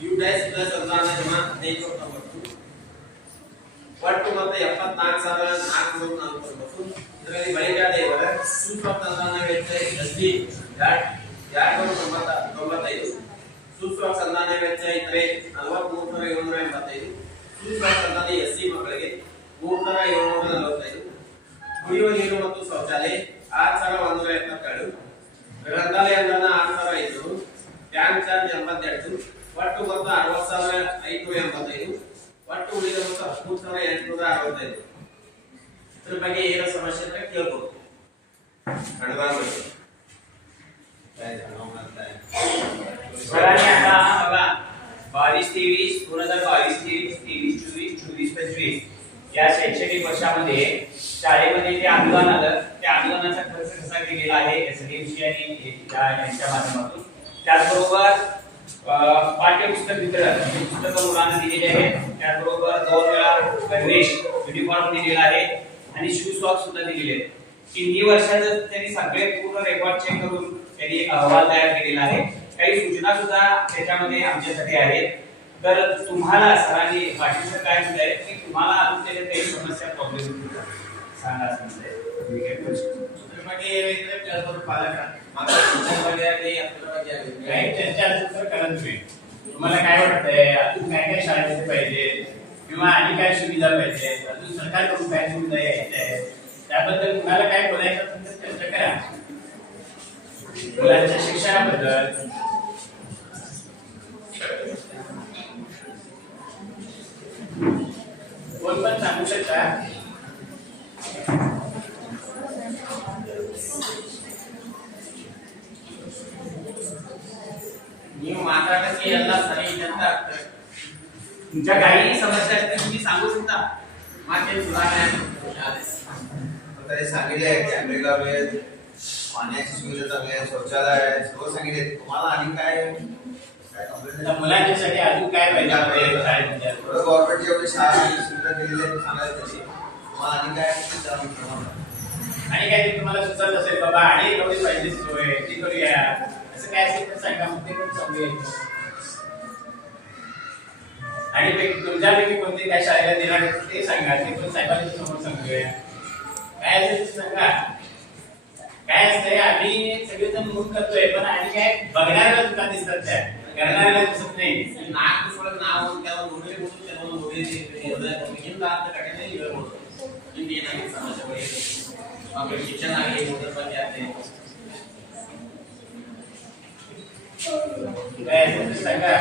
ಯುಡೈಸ್ ಪ್ಲಸ್ ಅನುದಾನ ಜಮಾ 590 ಒಟ್ಟು ಮೊತ್ತ 74,449 ಇದರಲ್ಲಿ ಬಳಿಗಾದ ಇವರ ಸೂಸ್ವಾಕ್ಸ್ ಅನುದಾನ ವೆಚ್ಚ ಎಸ್ಡಿ 295 ಸೂಸ್ವಾಕ್ಸ್ ಅನುದಾನ ವೆಚ್ಚ ಇತರೆ 43,785 ಸೂಸ್ವಾಕ್ಸ್ ಅನುದಾನ ಎಸ್ಸಿ ಮಕ್ಕಳಿಗೆ 3,745 ಕುಡಿಯುವ ನೀರು ಮತ್ತು ಶೌಚಾಲಯ 6,172 ಗ್ರಂಥಾಲಯ ಅನುದಾನ 6,500 ಬ್ಯಾಂಕ್ ಚಾರ್ಜ್ 82 ಒಟ್ಟು ಮೊತ್ತ 60,585 ಒಟ್ಟು ಉಳಿದ ಮೊತ್ತ 13,865 ಇದ್ರ ಬಗ್ಗೆ ಏನು ಸಮಸ್ಯೆ ಅಂತ ಕೇಳ್ಬೋದು ಅನುದಾನ सरांनी आता बघा 22-23 2022-23 24-24 या शैक्षणिक वर्षामध्ये शाळेमध्ये जे अनुदान आलं त्या अनुदानाचा खर्च कसा केलेला आहे एसडीएमसी आणि यांच्या माध्यमातून त्याचबरोबर पाठ्यपुस्तक वितरण पुस्तकं मुलांना दिलेली आहेत त्याचबरोबर 2 वेळा गणवेश युनिफॉर्म दिलेला आहे आणि शू सॉक्स सुद्धा दिलेले आहेत तिन्ही वर्षाचं त्यांनी सगळे पूर्ण रेकॉर्ड चेक करून त्यांनी एक अहवाल तयार केलेला आहे काही सूचना सुद्धा त्याच्यामध्ये आमच्यासाठी आहेत तर तुम्हाला सरांनी भाषेचं काय म्हणताय की तुम्हाला अजून त्याच्यात काही समस्या प्रॉब्लेम सांगा असं म्हणताय ಬಗ್ಗೆ ಏನಿದ್ರೆ ಕೇಳ್ಬೋದು ಪಾಲಕ ಮಾತ್ರ ಶಿಕ್ಷಣ ಬಗ್ಗೆ ಆಗಲಿ ಅದ್ರ ಬಗ್ಗೆ ಆಗಲಿ काही चर्चा असेल तर करा तुम्ही तुम्हाला काय वाटतंय अजून काय काय शाळेमध्ये पाहिजे किंवा आणि काय सुविधा पाहिजे अजून सरकारकडून काय सुविधा यायच्या आहेत त्याबद्दल तुम्हाला काय बोलायचं असेल तर चर्चा करा मुलांच्या शिक्षणाबद्दल कोण पण सांगू शकता ನೀವು ಮಾತಾಡಕ್ಕೆ ಎಲ್ಲ ಸರಿ ಇದೆ ಅಂತ ಆಗ್ತದೆ तुमच्या काही समस्या असतील तुम्ही सांगू शकता मागे सुधारणा तरी सांगितले आहे कॅमेरा वेळ पाण्याची सुविधा वेळ शौचालय आहे सर्व सांगितले तुम्हाला आणि काय आता मुलांच्यासाठी अजून काय पाहिजे आपल्या शाळेमध्ये गव्हर्नमेंट एवढी शाळा सुविधा दिलेली आहे सांगायला त्याची तुम्हाला आणि काय आणि काय ते तुम्हाला सुचत असेल बाबा आणि एवढी पाहिजे सोय ती करूया असं काय असेल तर सांगा मग ते पण समजूया आणि तुमच्यापैकी कोणती काय शाळेला देणार ते सांगा ते पण साहेबांच्या समोर सांगूया काय असेल ते सांगा काय असतंय आम्ही सगळेजण म्हणून करतोय पण आणि काय बघणाऱ्याला सुद्धा दिसतात त्या करणाऱ्याला दिसत नाही ನಾಲ್ಕು ಸಲ ನಾವು ಕೆಲವು ನೋಡಿರಿ ಕೆಲವು ನೋಡಿರಿ ಹಿಂದ ಅಂತ ಕಡೆನೇ ಹೇಳ್ಬೋದು ಹಿಂದೆ ಏನಾಗಿದೆ ಸಮಸ್ಯೆಗಳು ಮಕ್ಕಳ ಶಿಕ್ಷಣ ಆಗಲಿ ಓದರ ಬಗ್ಗೆ ಆಗಲಿ काय असेल ते सांगा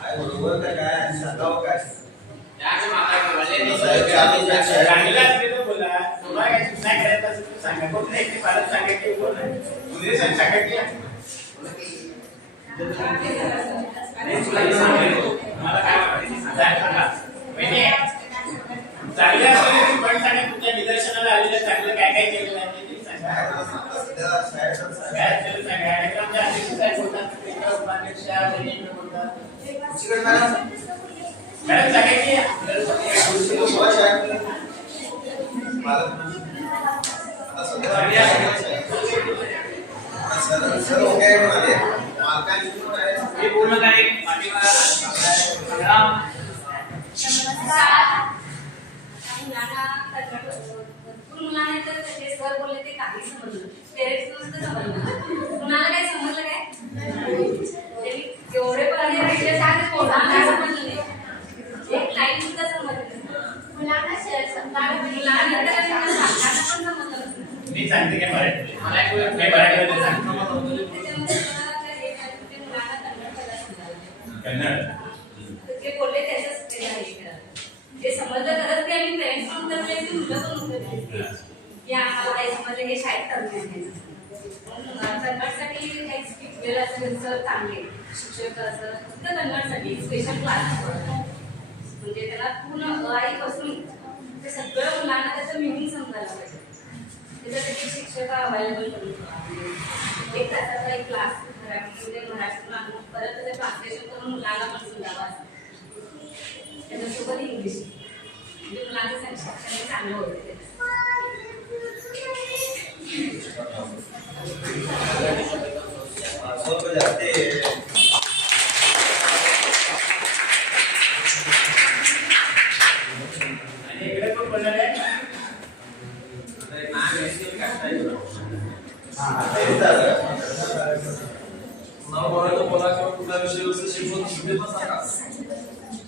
काय बरोबर काय सांगावं काय ಯಾಕೆ ಮಾತಾಡೋದು ಒಳ್ಳೆ चांगलं असले तर बोला तुम्हाला काय सूचना करायचं असेल तर सांगा कोण नाही ते पालक सांगायचे बोला तुम्ही सांगा की मला काय वाटतं सांगा म्हणजे चांगलं असले पण सांगा तुमच्या निदर्शनाला आलेलं चांगलं काय काय केलेलं आहे ते सांगा सध्या साहेब काय असेल सांगा कार्यक्रमच्या अध्यक्ष काय बोलतात उपाध्यक्ष बोलतात मॅडम मॅडम सांगा की सर ओके म्हणाले मालकांनी हे पूर्ण काय पाठीमागे संग्राम नमस्कार आणि नाना मुलाने तर ते सर बोलले ते काही समजलं पेरेंट्स नुसतं समजलं कुणाला काय समजलं काय त्यांनी एवढे पण राहिले सांग कोणाला काय समजलं नाही एक लाईन सुद्धा समजलं मुलांना मुलांना तर सांगताना पण समजलं मी सांगते काय मराठी मराठीमध्ये सांगतो तर ते बोलले त्याच्याच ते आहे ते समजलं तरच ते आम्ही पेरेंट्स पण उत्तर द्यायचे मुलं पण उत्तर द्यायचे की आम्हाला काही समजलं हे शाळेत करणे आहे कन्नडसाठी काही स्किप केलं असेल सर चांगले शिक्षक असं फक्त कन्नडसाठी स्पेशल क्लास म्हणजे त्याला पूर्ण आईपासून ते सगळं मुलांना त्याचं मिनिंग समजायला पाहिजे त्याच्यासाठी शिक्षक अवेलेबल करून ठेवा. एक तासाचा एक क्लास मराठीतून आणून परत त्याचं ट्रान्सलेशन करून मुलांना पण समजावं त्याच्यासोबत इंग्लिश म्हणजे मुलांचं शिक्षण चांगलं होतं आणि इकडे पण बोलणार आहे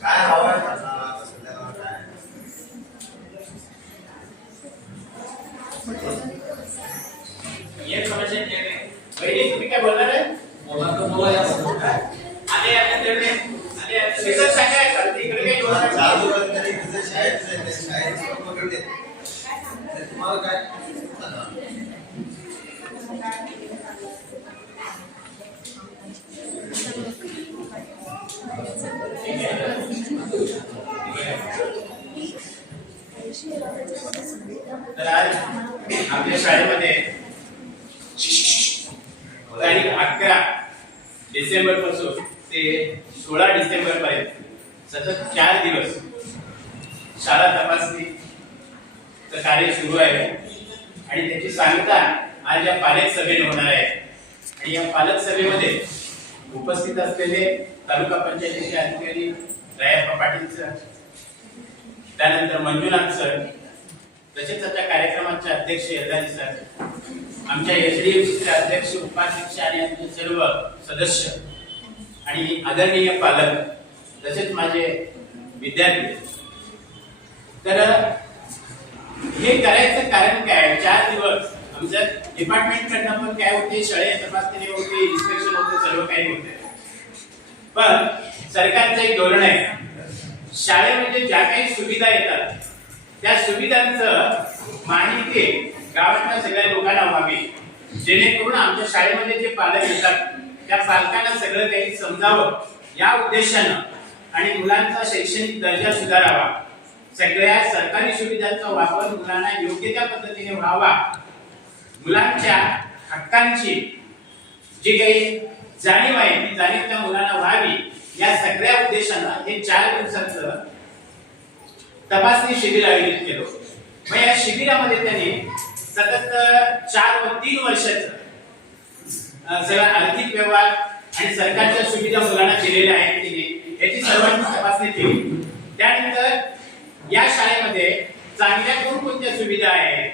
काय हवं आहे सध्या काय एक समस्या वहिनी तुम्ही काय बोलणार आहे आले आता तेवढे आले आता रिझल्ट सांगा इकडे काही बोलणार चालू वगैरे तिथे शाळेत पकडले तुम्हाला काय तर आज आपल्या शाळेमध्ये तारीख 11 डिसेंबर पासून ते 16 डिसेंबर पर्यंत सतत 4 दिवस शाळा तपासणीचं कार्य सुरू आहे आणि त्याची सांगता आज या पालक सभेने होणार आहे आणि या पालक सभेमध्ये उपस्थित असलेले तालुका पंचायतीचे अधिकारी रायप्पा पाटील सर त्यानंतर मंजुनाथ सर तसेच आता कार्यक्रमाचे अध्यक्ष यल्लाजी सर आमच्या एसडीएफसीचे अध्यक्ष उपाध्यक्ष आणि आमचे सर्व सदस्य आणि आदरणीय पालक तसेच माझे विद्यार्थी तर हे करायचं कारण काय 4 दिवस आमच्या डिपार्टमेंट कडनं पण काय होते शाळेत तपासणी होते इन्स्पेक्शन होते सर्व काही होते पण सरकारचं एक धोरण आहे शाळेमध्ये ज्या काही सुविधा येतात त्या सुविधांचं माहिती गावातल्या सगळ्या लोकांना व्हावी जेणेकरून आमच्या शाळेमध्ये जे पालक येतात त्या पालकांना सगळं काही समजावं या उद्देशानं आणि मुलांचा शैक्षणिक दर्जा सुधारावा सगळ्या सरकारी सुविधांचा वापर मुलांना योग्य त्या पद्धतीने व्हावा मुलांच्या हक्कांची जी काही जाणीव आहे ती जाणीव त्या मुलांना व्हावी या सगळ्या उद्देशानं हे 4 दिवसांचं तपासणी शिबिर आयोजित केलं मग या शिबिरामध्ये त्यांनी सतत 4 व 3 वर्षाचं सगळा आर्थिक व्यवहार आणि सरकारच्या सुविधा मुलांना दिलेल्या आहेत की नाही याची सर्वांची तपासणी केली त्यानंतर या शाळेमध्ये चांगल्या कोणकोणत्या सुविधा आहेत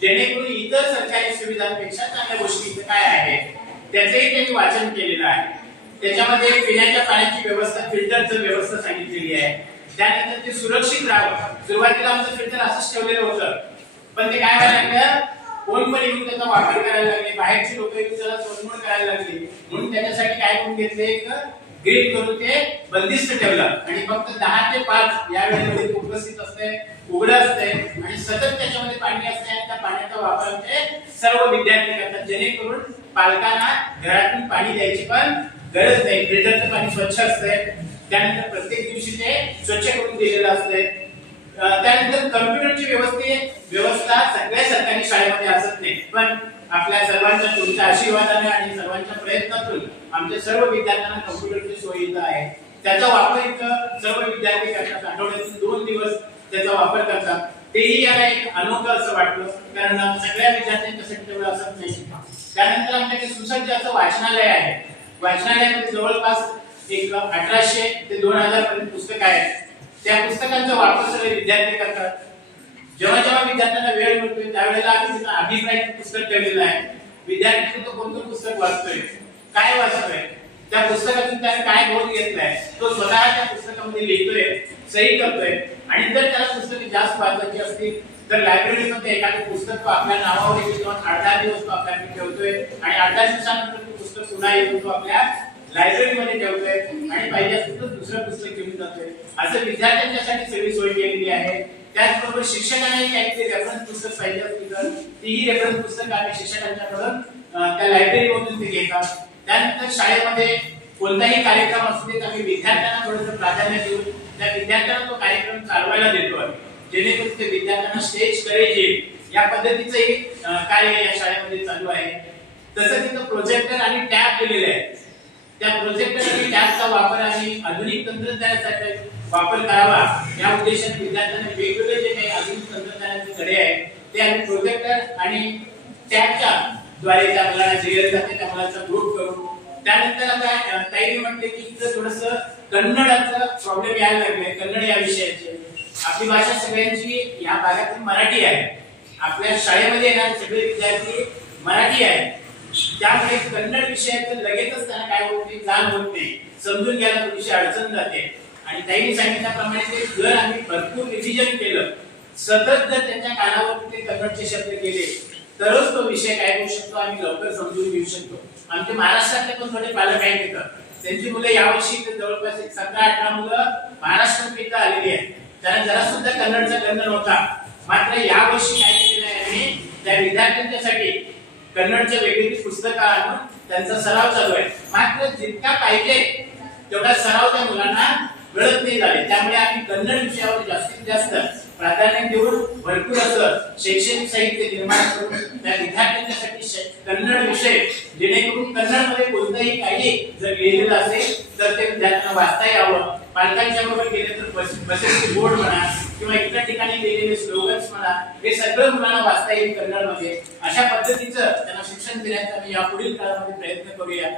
जेणेकरून इतर सरकारी सुविधांपेक्षा चांगल्या गोष्टी काय आहेत त्याचंही त्यांनी वाचन केलेलं आहे त्याच्यामध्ये पिण्याच्या पाण्याची व्यवस्था फिल्टरची व्यवस्था सांगितलेली आहे त्यानंतर ते सुरक्षित राहावं सुरुवातीला आमचं फिल्टर असंच ठेवलेलं होतं पण ते काय व्हायला लागलं कोण पण येऊन त्याचा वापर करायला लागले बाहेरची लोक येऊन त्याला तोडमोड करायला लागली म्हणून त्याच्यासाठी काय करून घेतले एक ग्रिल करून ते बंदिस्त ठेवलं आणि फक्त 10 ते 5 या वेळेमध्ये उपस्थित असते उघडं असते आणि सतत त्याच्यामध्ये पाणी असते आणि त्या पाण्याचा वापर ते सर्व विद्यार्थी करतात जेणेकरून पालकांना घरातून पाणी द्यायची पण गरज नाही फिल्टरचं पाणी स्वच्छ असते त्यानंतर प्रत्येक दिवशी ते स्वच्छ करून दिलेलं असते त्यानंतर कम्प्युटरची व्यवस्था सगळ्या सरकारी शाळेमध्ये असत नाही पण आपल्या सर्वांच्या तुमच्या आशीर्वादाने आणि सर्वांच्या प्रयत्नातून आमच्या सर्व विद्यार्थ्यांना कम्प्युटरची सोय इथं आहे त्याचा वापर इथं सर्व विद्यार्थी करतात आठवड्यातून 2 दिवस त्याचा वापर करतात तेही याला एक अनोखं असं वाटतं कारण सगळ्या विद्यार्थ्यांच्यासाठी तेवढं असत नाही त्यानंतर आमच्याकडे सुसज्ज असं वाचनालय आहे वाचनालयामध्ये जवळपास एक 1800 ते 2000 पर्यंत पुस्तक आहेत त्या पुस्तकांचा वापर सगळे विद्यार्थी करतात जेव्हा जेव्हा विद्यार्थ्यांना वेळ मिळतोय त्यावेळेला आम्ही तिथं अभिप्राय पुस्तक ठेवलेलं आहे विद्यार्थी तो कोणतं पुस्तक वाचतोय काय वाचतोय त्या पुस्तकातून त्याने काय बोध घेतलाय तो स्वतः त्या पुस्तकामध्ये लिहितोय सही करतोय आणि जर त्याला पुस्तके जास्त वाचायची असतील तर लायब्ररीमध्ये एखादं पुस्तक तो आपल्या नावावर येतो किंवा 8-10 दिवस तो आपल्याकडे ठेवतोय आणि 8-10 दिवसानंतर ते पुस्तक पुन्हा येऊन तो आपल्या लायब्ररीमध्ये ठेवतोय आणि पाहिजे असेल तर दुसरं पुस्तक घेऊन जातोय. असं विद्यार्थ्यांच्यासाठी सगळी सोय केलेली आहे. त्याचबरोबर शिक्षकांनाही काहीतरी रेफरन्स पुस्तक पाहिजे असतील तर तीही रेफरन्स पुस्तक आम्ही शिक्षकांच्याकडून त्या लायब्ररीमधून ते घेतात. त्यानंतर शाळेमध्ये कोणताही कार्यक्रम असू देत आम्ही विद्यार्थ्यांना थोडंसं प्राधान्य देऊन त्या विद्यार्थ्यांना तो कार्यक्रम चालवायला देतो, जेणेकरून ते विद्यार्थ्यांना स्टेज करेज येईल या पद्धतीचंही कार्य या शाळेमध्ये चालू आहे. तसंच तिथं प्रोजेक्टर आणि टॅब दिलेले आहेत. त्या प्रोजेक्टर आणि टॅबचा वापर आणि आधुनिक तंत्रज्ञानासाठी वापर करावा या उद्देशाने विद्यार्थ्यांना वेगवेगळे जे काही आधुनिक तंत्रज्ञानाचे धडे आहेत ते आम्ही प्रोजेक्टर आणि टॅबच्या द्वारे त्या मुलांना दिले जाते. त्या मुलांचा ग्रुप करू. त्यानंतर आता ताई म्हणते की इथं थोडंसं कन्नडाचा प्रॉब्लेम यायला लागलाय. कन्नड या विषयाचे आपली भाषा सगळ्यांची या भागातील मराठी आहे. आपल्या शाळेमध्ये येणारे सगळे विद्यार्थी मराठी आहेत. त्यामुळे कन्नड विषयाचं लगेचच त्यांना काय होत नाही, जाण होत नाही, समजून घ्यायला थोडीशी अडचण जाते. आणि ताईने सांगितल्याप्रमाणे ते जर आम्ही भरपूर रिव्हिजन केलं, सतत जर त्यांच्या कानावर ते कन्नडचे शब्द केले तरच तो विषय काय होऊ शकतो आणि लवकर समजून घेऊ शकतो. आमच्या महाराष्ट्रातले पण थोडे पालक आहेत तिथं. त्यांची मुलं यावर्षी जवळपास 17-18 मुलं महाराष्ट्रात आलेली आहेत. त्यांना जरा सुद्धा कन्नडचा गंध नव्हता. मात्र यावर्षी काय केलेलं आहे आम्ही त्या विद्यार्थ्यांच्यासाठी कन्नडच्या वेगवेगळी पुस्तकं आणून त्यांचा सराव चालू आहे. मात्र जितका पाहिजे तेवढा सराव त्या मुलांना मिळत नाही झाले. त्यामुळे आम्ही कन्नड विषयावर जास्तीत जास्त प्राधान्य देऊन भरपूर असं शैक्षणिक साहित्य निर्माण करून त्या विद्यार्थ्यांच्यासाठी कन्नड विषय, जेणेकरून कन्नडमध्ये कोणताही काही जर लिहिलेलं असेल तर ते विद्यार्थ्यांना वाचता यावं. पालकांच्या बरोबर गेले तर बसेसचे बोर्ड म्हणा किंवा इतर ठिकाणी लिहिलेले स्लोगन्स म्हणा, हे सगळं मुलांना वाचता येईल कन्नडमध्ये. अशा पद्धतीचं त्यांना शिक्षण देण्याचा आम्ही यापुढील काळामध्ये प्रयत्न करूया.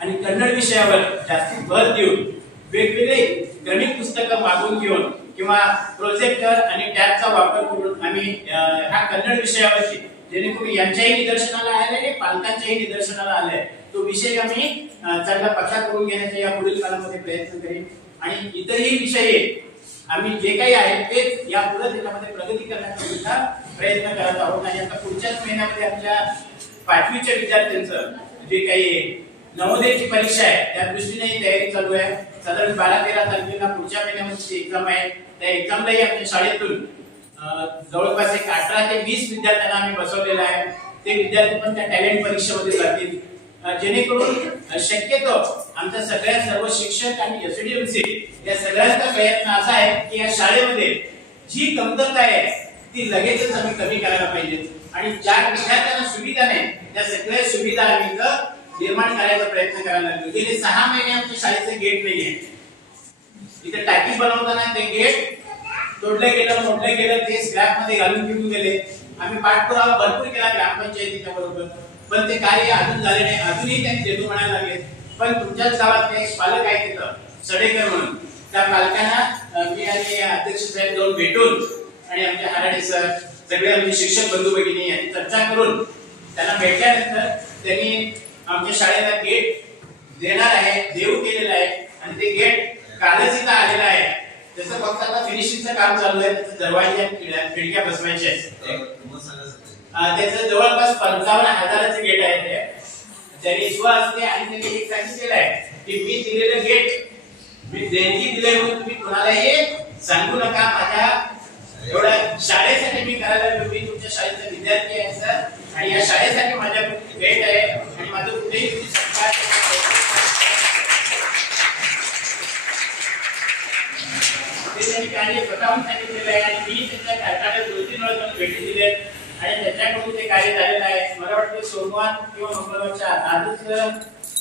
आणि कन्नड विषयावर जास्तीत भर देऊन वेगवेगळे गणित पुस्तकं मागून घेऊन किंवा प्रोजेक्टर आणि टॅबचा वापर करून आम्ही हा कन्नड विषयावरची, जेणेकरून यांच्याही निदर्शनाला आले आणि पालकांच्याही निदर्शनाला आले, तो विषय आम्ही चांगला पक्षात करून घेण्याचा या पुढील काळामध्ये प्रयत्न करेन. आणि इतरही विषय आम्ही जे काही आहे ते या पुढे त्याच्यामध्ये प्रगती करण्याचा सुद्धा प्रयत्न करत आहोत. आणि आता पुढच्याच महिन्यामध्ये आमच्या 5वीच्या विद्यार्थ्यांचं जे काही नवोदयची परीक्षा आहे त्या दृष्टीने तयारी चालू आहे. साधारण 12-13 तारखेला पुढच्या महिन्यामध्ये एक्झाम आहे. त्या एक्झामलाही आमच्या शाळेतून जवळपास 18 ते 20 विद्यार्थ्यांना आम्ही बसवलेलं आहे. ते विद्यार्थी पण त्या टॅलेंट परीक्षेमध्ये जातील, जेणेकरून शक्यतो आमच्या सगळ्या सर्व शिक्षक आणि एसडीएमसी या सगळ्यांचा प्रयत्न असा आहे की या शाळेमध्ये जी कमतरता आहे ती लगेचच आम्ही कमी करायला पाहिजे. आणि ज्या विद्यार्थ्यांना सुविधा नाही त्या सगळ्या सुविधा आम्ही इथं निर्माण करायचा प्रयत्न करायला लागलो. गेले 6 महिने आमच्या शाळेचं गेट नाहीये. इथे टाकी बनवताना ते गेट तोडलं गेलं, मोडलं गेलं, ते स्क्रॅप मध्ये घालून घेऊन गेले. आम्ही पाठपुरावा भरपूर केला ग्रामपंचायतीच्या बरोबर, पण ते कार्य अजून झाले नाही. अजूनही त्यांनी देतो म्हणायला लागले. पण तुमच्याच गावात एक पालक आहे तिथं सडेकर म्हणून, त्या पालकांना मी आणि अध्यक्ष साहेब जाऊन भेटून आणि आमचे हराडे सर, सगळे आमचे शिक्षक बंधू भगिनी यांनी चर्चा करून त्यांना भेटल्यानंतर त्यांनी आमच्या शाळेला गेट देणार आहे, देऊ केलेलं आहे. आणि ते गेट कालच इथं आलेलं आहे. त्याचं फक्त आता फिनिशिंगचं काम चालू आहे. त्याचे दरवाजे आणि खिडक्या बसवायचे आहेत. त्याचं जवळपास 55,000चं गेट आहे. ते त्यांनी असते आणि त्यांनी एक सांगितलेलं आहे की मी दिलेलं गेट मी देणगी दिले म्हणून तुम्ही कुणालाही सांगू नका. माझ्या एवढ्या शाळेसाठी मी करायला लागलो. मी तुमच्या शाळेचा विद्यार्थी आहे सर, आणि या शाळेसाठी माझ्याकडे भेट आहे आणि माझं कुठेही तुम्ही सत्कार ते त्यांनी कार्य स्वतःहून सांगितलेलं आहे. आणि मी त्यांच्या कारखान्यात 2-3 वेळा भेटी दिल्या आणि त्याच्याकडून ते कार्य झालेलं आहे. मला वाटतं सोमवार किंवा मंगळवारच्या आजच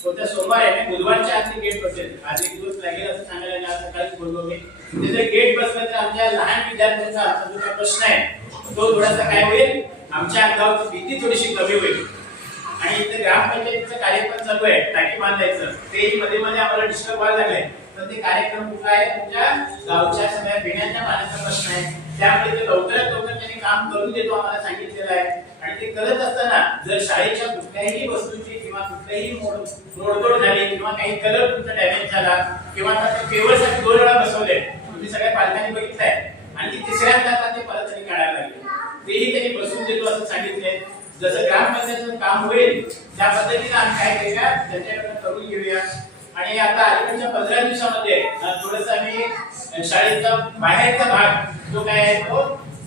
होत्या, सोमवार आहे, बुधवारच्या आत गेट बसेल. आज एक दिवस लागेल असं सांगायला सकाळीच बोललो मी. त्याचं गेट बसलं तर आमच्या लहान विद्यार्थ्यांचा जो काही प्रश्न आहे तो थोडासा काय होईल, आमच्या अंगावरची भीती थोडीशी कमी होईल. आणि इथे ग्रामपंचायतीचं कार्य पण चालू आहे, टाकी बांधायचं. ते मध्ये आम्हाला डिस्टर्ब व्हायला लागलंय. तर ते कार्यक्रम कुठला आहे, तुमच्या गावच्या सगळ्या पिण्याच्या पाण्याचा प्रश्न आहे. त्यामुळे ते लवकरात लवकर त्यांनी काम करून देतो आम्हाला सांगितलेलं आहे. आणि ते करत असताना जर शाळेच्या कुठल्याही वस्तूची किंवा कुठल्याही मोडतोड झाली किंवा काही कलर तुमचा डॅमेज झाला किंवा पेवरसाठी 2 वेळा बसवले, तुम्ही सगळ्या पालकांनी बघितलंय. आणि तिसऱ्यांदा आता ते परत त्यांनी काढायला लागले. तेही त्यांनी बसवून देतो असं सांगितलंय. जसं ग्रामपंचायतीचं काम होईल त्या पद्धतीने आम्ही काय करूया त्यांच्याकडनं करून घेऊया. आणि आता अलीकडच्या 15 दिवसामध्ये थोडस आम्ही शाळेचा बाहेरचा भाग जो काय आहे तो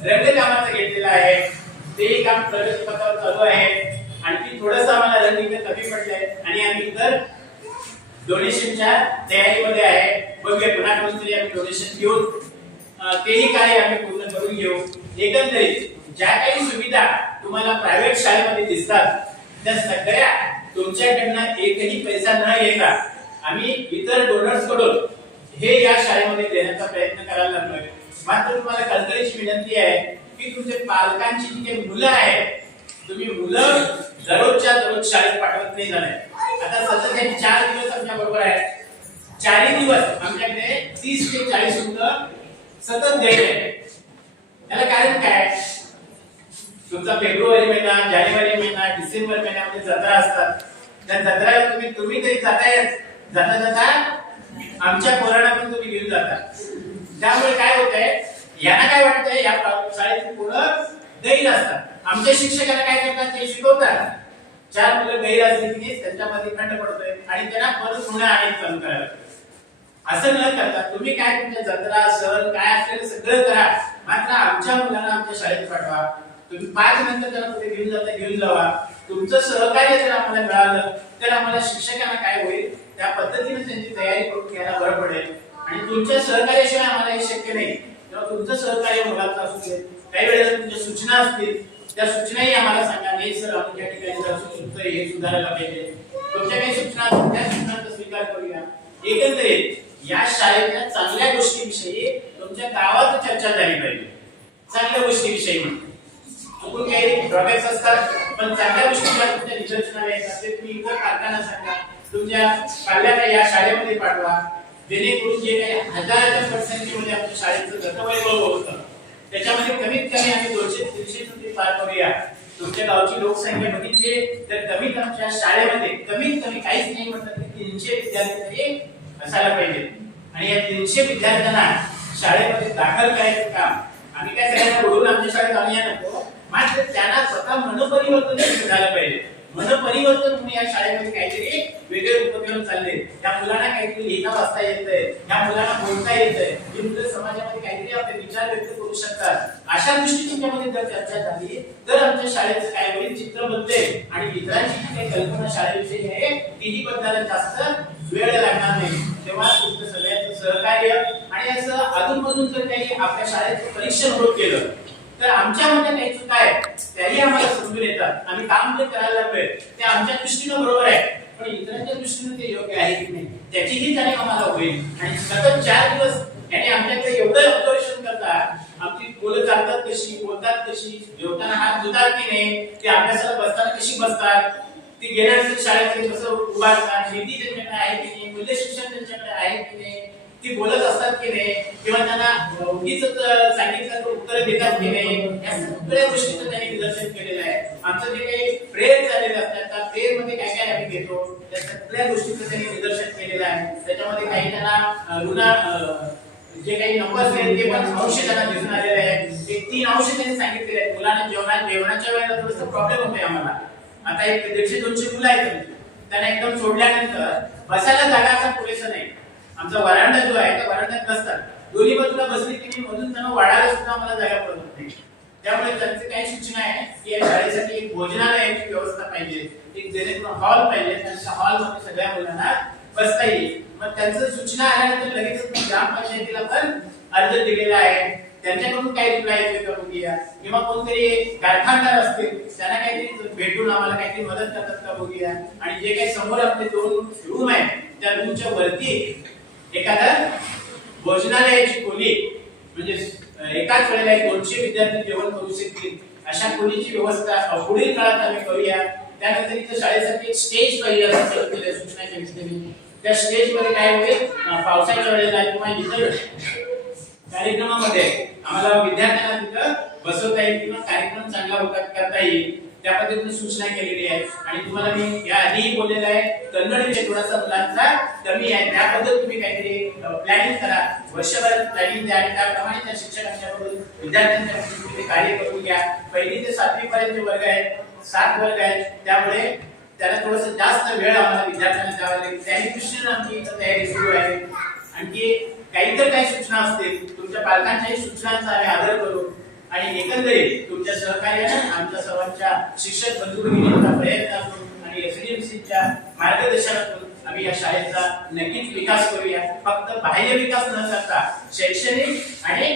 रंग कामाचा घेतलेला आहे. तेही काम प्रगतीपथावर चालू आहे. आणखी थोडस आम्हाला रंग कमी पडलंय आणि आम्ही इतर डोनेशनच्या तयारीमध्ये आहे. बघूया पुन्हा तरी आम्ही डोनेशन घेऊन तेही काय आम्ही पूर्ण करून घेऊ. एकंदरीत ज्या काही सुविधा तुम्हाला प्रायव्हेट शाळेमध्ये दिसतात त्या सगळ्या तुमच्याकडनं एकही पैसा न येता आम्ही इतर डोनर्स कडून हे या शाळेमध्ये देण्याचा प्रयत्न करायला लागलोय. मात्र तुम्हाला कळकळीची विनंती आहे की तुमचे पालकांची जी काही मुलं आहेत तुम्ही मुलं दररोजच्या दररोज शाळेत पाठवत नाही झाले. आता सतत हे 4 दिवस आमच्या बरोबर आहेत. 4 दिवस आमच्याकडे 30 ते 40 मुलं सतत द्यायचे. त्याला कारण काय? तुमचा फेब्रुवारी महिना, जानेवारी महिना, डिसेंबर महिन्यामध्ये जत्रा असतात. त्या जत्रेला तुम्ही तरी जाता जाता आमच्या पोरांना पण तुम्ही घेऊन जाता. त्यामुळे काय होतंय यांना काय वाटतंय या शाळेत पोरं गैर असतात. आमच्या शिक्षकांना काय करतात ते शिकवतात. 4 मुलं गैर असली की त्यांच्यामध्ये खंड पडतोय आणि त्यांना परत पुन्हा आणि चालू करायला लागतं. असं न करता तुम्ही काय तुमच्या जत्रा सण काय असेल सगळं करा. मात्र आमच्या मुलांना आमच्या शाळेत पाठवा. तुम्ही 5 नंतर त्यांना कुठे घेऊन जावा. तुमचं सहकार्य जर आम्हाला मिळालं तर आम्हाला शिक्षकांना काय होईल त्या पद्धतीने त्यांची तयारी करून घ्यायला बरं पडेल. आणि तुमच्या सहकार्याशिवाय आम्हाला हे शक्य नाही. तेव्हा तुमचं सहकार्य मुलांचं असू दे. काही वेळेला तुमच्या सूचना असतील त्या सूचनाही आम्हाला सांगा. नाही सर आमच्या ठिकाणी जर हे सुधारायला पाहिजे. तुमच्या काही सूचना असतील त्या सूचनांचा स्वीकार करूया. एकंदरीत या शाळेच्या चांगल्या गोष्टीविषयी तुमच्या गावात चर्चा झाली पाहिजे. चांगल्या गोष्टीविषयी चुकून काही ड्रॉबॅक्स असतात पण चांगल्या गोष्टीला तुमच्या निदर्शनाला येतात ते तुम्ही इतर कारखाना सांगा. तुमच्या पाल्याला या शाळेमध्ये पाठवा. जेणेकरून जे काही हजाराच्या संख्येमध्ये आमच्या शाळेचं गतवैभव होतं त्याच्यामध्ये कमीत कमी आम्ही 200-300 तुम्ही पार करूया. तुमच्या गावची लोकसंख्या बघितली तर कमीत आमच्या शाळेमध्ये कमीत कमी काहीच नाही म्हटलं की 300 विद्यार्थी तरी असायला पाहिजे. आणि या 300 विद्यार्थ्यांना शाळेमध्ये दाखल करायचं काम आम्ही काय सगळ्यांना बोलून आमच्या शाळेत आणूया नको. मात्र त्यांना स्वतः मनपरिवर्तन झालं पाहिजे. मनपरिवर्तन म्हणून या शाळेमध्ये काहीतरी वेगळे उपक्रम चालले. त्या मुलांना काहीतरी लिहिता वाचता येतंय. त्या मुलांना बोलता येतंय. ही मुलं समाजामध्ये काहीतरी आपले विचार व्यक्त करू शकतात. अशा गोष्टी तुमच्यामध्ये जर चर्चा झाली तर आमच्या शाळेचं काय होईल चित्र बदलेल. आणि इतरांची जी काही कल्पना शाळेविषयी आहे तीही बदलायला जास्त वेळ लागणार नाही. तेव्हा तुमचं सगळ्यांचं सहकार्य आणि असं अधूनमधून जर काही आपल्या शाळेचं परीक्षण होत गेलं तर आमच्यामध्ये काही चुका आहेत त्याही आम्हाला समजून येतात. आम्ही काम जे करायला लागलोय ते आमच्या दृष्टीनं बरोबर आहे पण इतरांच्या दृष्टीनं ते योग्य आहे की नाही त्याचीही जाणीव आम्हाला होईल. आणि सतत 4 दिवस याने आमच्याकडे एवढं ऑब्झर्वेशन करतात. आमची मुलं चालतात कशी, बोलतात कशी, जेवताना हात धुतात की नाही, ते अभ्यासाला बसताना कशी बसतात, ती गेल्यानंतर शाळेमध्ये कसं उभारतात, हिंदी त्यांच्याकडे आहे की नाही, मूल्य शिक्षण त्यांच्याकडे आहे की नाही, ती बोलत असतात की नाही किंवा त्यांना उगीच सांगितलं उत्तर देतात की नाही, या सगळ्या गोष्टींचं त्यांनी निदर्शन केलेलं आहे. आमचं जे काही प्रेयर झालेलं असतात त्या प्रेयर मध्ये काय काय आम्ही घेतो त्या सगळ्या गोष्टींचं त्यांनी निदर्शन केलेलं आहे. त्याच्यामध्ये काही त्यांना ऋण जे काही नंबर्स आहेत ते पण अंश त्यांना दिसून आलेले आहेत. ते 3 अंश त्यांनी सांगितलेले आहेत. मुलांना जेवणाच्या वेळेला थोडंसं प्रॉब्लेम होतोय आम्हाला. आता एक 150-200 मुलं आहेत त्यांना एकदम सोडल्यानंतर बसायला जागा असा पुरेसा नाही. आमचा वरांडा जो आहे त्या वरांड्यात बसतात. दोन्ही बाजूला बसली की नाही मधून त्यांना वाढायला सुद्धा आम्हाला जागा पडत नाही. त्यामुळे त्यांची काही सूचना आहे की या शाळेसाठी एक भोजनालयाची व्यवस्था पाहिजे. एक जेणेकरून हॉल पाहिजे. त्या हॉलमध्ये सगळ्या मुलांना बसता येईल. मग त्यांचं सूचना आल्यानंतर लगेच ग्रामपंचायतीला पण अर्ज दिलेला आहे. त्यांच्याकडून काही रिप्लाय येतो का बघूया. किंवा कोणतरी कारखानदार असतील त्यांना काहीतरी भेटून आम्हाला काहीतरी मदत करतात का बघूया. आणि जे काही समोर आपले 2 रूम आहेत त्या रूमच्या वरती एखादं भोजनालयाची खोली म्हणजे एकाच वेळेला 200 विद्यार्थी जेवण करू शकतील अशा खोलीची व्यवस्था पुढील काळात आम्ही करूया. त्यानंतर इथं शाळेसाठी एक स्टेज पाहिजे असं ठरवलेलं सूचना केली. त्या स्टेज मध्ये काय होईल पावसाच्या वेळेला किंवा इतर कार्यक्रमामध्ये आम्हाला विद्यार्थ्यांना तिथं बसवता येईल किंवा कार्यक्रम चांगला करता येईल त्या पद्धतीने सूचना केलेली आहे. आणि तुम्हाला मी या आधीही बोललेलं आहे कन्नड विषय थोडासा मुलांचा कमी आहे त्याबद्दल तुम्ही काहीतरी प्लॅनिंग करा. वर्षभर प्लॅनिंग द्या आणि त्याप्रमाणे त्या शिक्षकांच्या विद्यार्थ्यांच्या कार्य करून घ्या. 1ली ते 7वी पर्यंत वर्ग आहेत. 7 वर्ग आहेत, त्यामुळे त्याला थोडस जास्त वेळ आम्हाला विद्यार्थ्यांना द्यावा लागेल. त्याही दृष्टीने आमची इथं तयारी सुरू आहे. आणखी काही तर काही सूचना असतील, तुमच्या पालकांच्याही सूचनांचा आम्ही आदर करू आणि एकंदरीत तुमच्या सहकार्याने आमच्या सर्वांच्या शिक्षक बंधू भगिनींचा प्रयत्न करून आणि एसडीएमसीच्या मार्गदर्शनातून आम्ही या शाळेचा नक्कीच विकास करूया. फक्त बाह्य विकास न करता शैक्षणिक आणि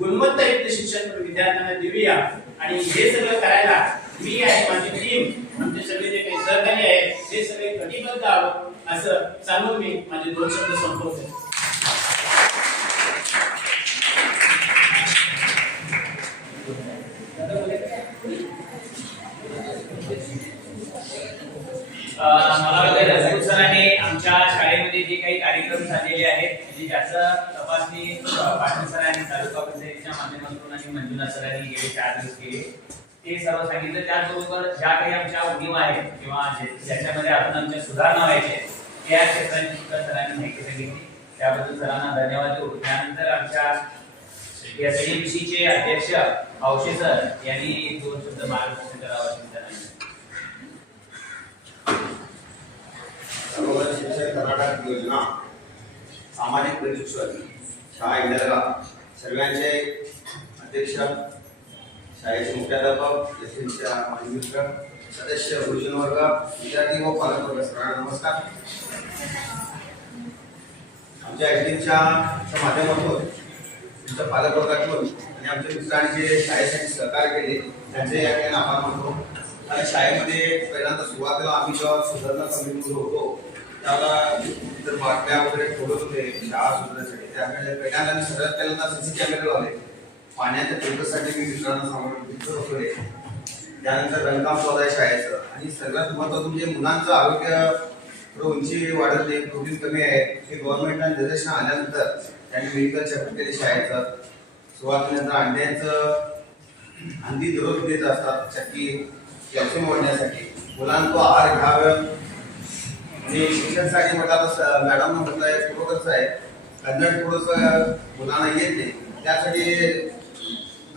गुणवत्तायुक्त शिक्षण विद्यार्थ्यांना देऊया. आणि हे सगळं करायला मी आणि माझी टीम, आमचे सगळे जे काही सहकारी आहेत ते सगळे कटिबद्ध आहोत असं सांगून मी माझे 2 शब्द संपवतो. मला वाटतं रजपूत सरांनी आमच्या शाळेमध्ये जे काही कार्यक्रम झालेले आहेत म्हणजे ज्याचं तपासणी पाटील सरांनी तालुका पंचायतीच्या माध्यमातून आणि मंजुनाथ सरांनी गेले 4 दिवस केले ते सर्व सांगितलं. त्याचबरोबर ज्या काही आमच्या उणीव आहेत किंवा ज्याच्यामध्ये अजून आमच्या सुधारणा व्हायच्या त्या क्षेत्रांची सुद्धा सरांनी माहिती सांगितली. त्याबद्दल सरांना धन्यवाद देऊ. त्यानंतर आमच्या एसडीएमसीचे अध्यक्ष औषे सर यांनी 2 शब्द मार्गदर्शन करावं. सर्वोदय शिक्षक कर्नाटक योजना सामाजिक प्रशिक्षण शाळा इंदरगा सर्वांचे अध्यक्ष, शाळेचे मुख्याध्यापक, एसडीएमसीच्या माजी मित्र, सदस्य, गुरुजन वर्ग, विद्यार्थी व पालक वर्ग सर्वांना नमस्कार. आमच्या एसडीएमसीच्या माध्यमातून तुमच्या पालक वर्गातून आणि आमच्या मित्रांनी जे शाळेसाठी सहकार्य केले त्यांचे या ठिकाणी आभार मानतो. आणि शाळेमध्ये पहिल्यांदा सुरुवातीला आम्ही जेव्हा सुधारणा समितीमध्ये होतो त्याला जर बातम्या वगैरे ठेवत होते शाळा सुधारण्यासाठी, त्याकडे पहिल्यांदा मी सर्वात पहिल्यांदा सीसी कॅमेरे लावले. पाण्याच्या फिल्टरसाठी मी मित्रांना सांगून फिल्टर बसवले. त्यानंतर रंगकाम चालू आहे शाळेचं. आणि सगळ्यात महत्त्वाचं म्हणजे मुलांचं आरोग्य थोडं उंची वाढत नाही, प्रोटीन कमी आहे हे गव्हर्नमेंटला निर्देशन आल्यानंतर त्यांनी मेडिकल चेकअप केले शाळेचं. सुरुवातीनंतर अंडी दररोज देत असतात चक्की कॅल्शियम वाढण्यासाठी. मुलांना आहार घ्यावा आणि शिक्षणासाठी म्हटलं मॅडम म्हटलंय थोडंसं आहे कन्नड थोडंसं मुलांना येत नाही, त्यासाठी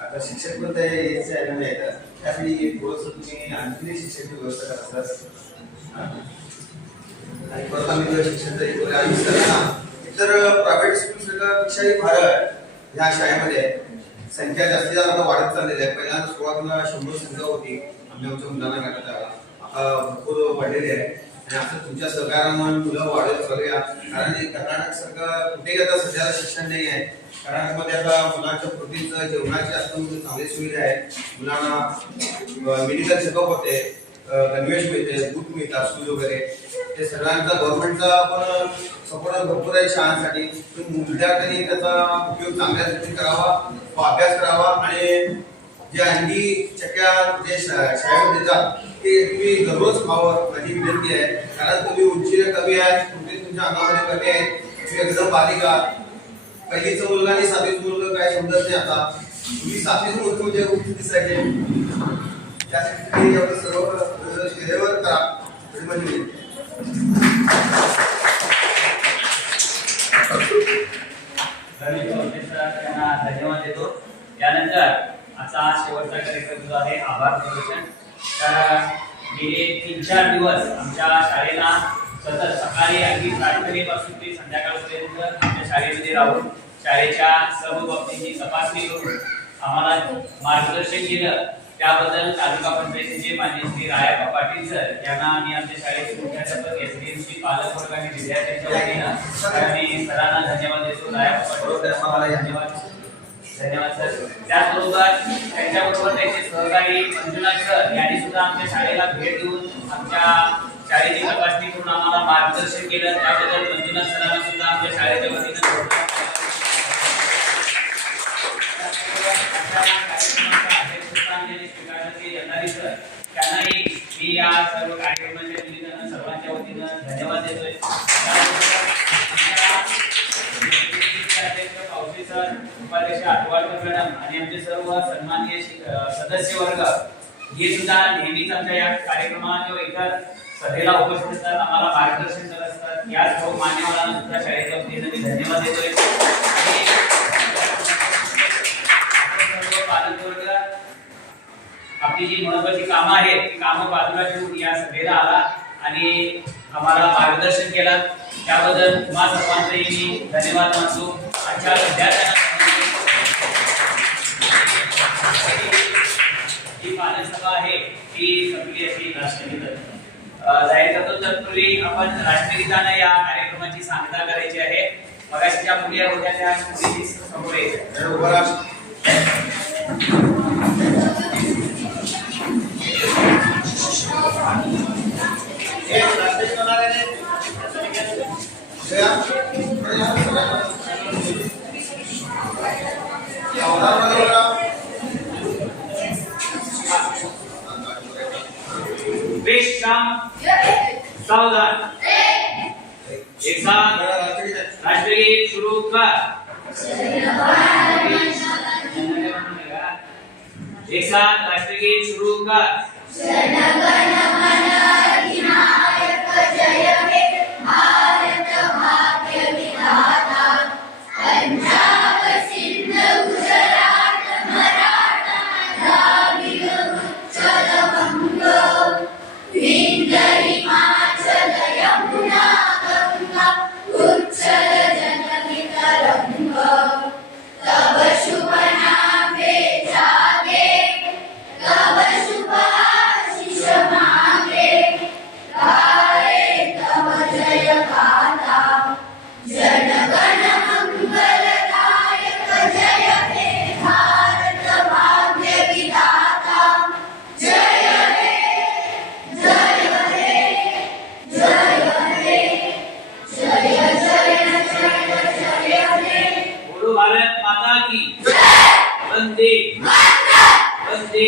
आता शिक्षक पण ते यायचं नाही येतात, त्यासाठी थोडंसं तुम्ही आणखी शिक्षणाची व्यवस्था करा सर. आणि परत आम्ही शिक्षणाचं हे करूया. आणि सगळ्यांना इतर प्रायव्हेट स्कूलपेक्षाही भारत ह्या शाळेमध्ये संख्या जास्तीत जास्त वाढत चाललेली आहे. पहिल्यांदा सुरुवातीला 100 संख्या होती आमच्या मुलांना घालत त्याला, आता भरपूर वाढलेली आहे. आणि असं तुमच्या सहकार्यामुळे मुलं वाढत चालूया. कारण कर्नाटक सारखं कुठेही आता सध्याला शिक्षण नाही आहे. कर्नाटकमध्ये आता मुलांच्या प्रोटीनचं जेवणाची असं चांगली सुविधा आहे. मुलांना मेडिकल चेकअप होते, गणवेश मिळते, बूट मिळतात, शूज वगैरे. ते सगळ्यांचा गव्हर्नमेंटचा पण सपोर्ट भरपूर आहे शाळांसाठी. विद्यार्थ्यांनी त्याचा उपयोग चांगल्या रीतीने करावा, अभ्यास करावा. आणि जे अंडी चक्क्या जे शाळेमध्ये देतात ते तुम्ही दररोज खावं माझी विनंती आहे. कारण तुम्ही उंची कमी आहे, प्रोटीन तुमच्या अंगामध्ये कमी आहे, तुम्ही एकदम बारीक आहात. पहिलीचं मुलगा आणि 7वीचं मुलगा काय समजत नाही. आता तुम्ही 7वीचं मुलगा म्हणजे उंची दिसायचे, त्यासाठी तुम्ही एवढं सर्व वेळेवर करा म्हणजे त्यांना धन्यवाद देतो. त्यानंतर आता शेवटचा कार्यक्रम जो आहे आभार प्रदर्शन. तर गेले 3-4 दिवस आमच्या शाळेला सतत सकाळी अगदी प्रार्थनेपासून ते संध्याकाळपर्यंत आमच्या शाळेमध्ये राहून शाळेच्या सर्व बाबतींची तपासणी करून आम्हाला मार्गदर्शन केलं. त्याबद्दल तालुका पंचायतीचे माजी श्री रायाप्पा पाटील सर यांना आणि आमच्या शाळेचे मुख्याध्यापक एसडीएमसी पालक वर्ग आणि विद्यार्थ्यांच्या वतीनं आम्ही सरांना धन्यवाद देतो. रायाप्पा पाटील सर धन्यवाद सर. त्याचबरोबर त्यांच्याबरोबर त्यांचे सहकारी मंजुनाथ सर यांनी सुद्धा आमच्या शाळेला भेट देऊन आमच्या शाळेची तपासणी करून आम्हाला मार्गदर्शन केलं. त्याबद्दल मंजुनाथ सरांना सुद्धा आमच्या शाळेच्या वतीनं त्यांनाही मी या सर्व कार्यक्रमाच्या निमित्तानं सर्वांच्या वतीनं धन्यवाद देतोय. औषे सर, उपाध्यक्ष आठवाडकर मॅडम आणि आमचे सर्व सन्माननीय सदस्य वर्ग हे सुद्धा नेहमीच आमच्या या कार्यक्रमात किंवा इतर सभेला उपस्थित असतात, आम्हाला मार्गदर्शन करत असतात. या सर्व मान्यवरांना सुद्धा शाळेच्या वतीनं मी धन्यवाद देतोय. पालक वर्ग आपली आपली जी महत्वाची कामं आहेत ती कामं बाजूला ठेवून या सभेला आला आणि आम्हाला मार्गदर्शन केलं. त्याबद्दल तुम्हा सर्वांचंही मी धन्यवाद मानतो. आजच्या विद्यार्थ्यांना जी पालकसभा आहे ती सगळी अशी राष्ट्रगीत जाहीर करतो. तत्पूर्वी आपण राष्ट्रगीतानं या कार्यक्रमाची सांगता करायची आहे. मगाशी ज्या मुली होत्या त्या मुली समोर येतात. उभं राहा. राष्ट्रगीत होणार आहे रे. विश्राम सावधान. एक साथ राष्ट्रगीत शुरू कर. एक साथ राष्ट्रगीत शुरू कर. बोलो भारत माता की. वंदे वंदे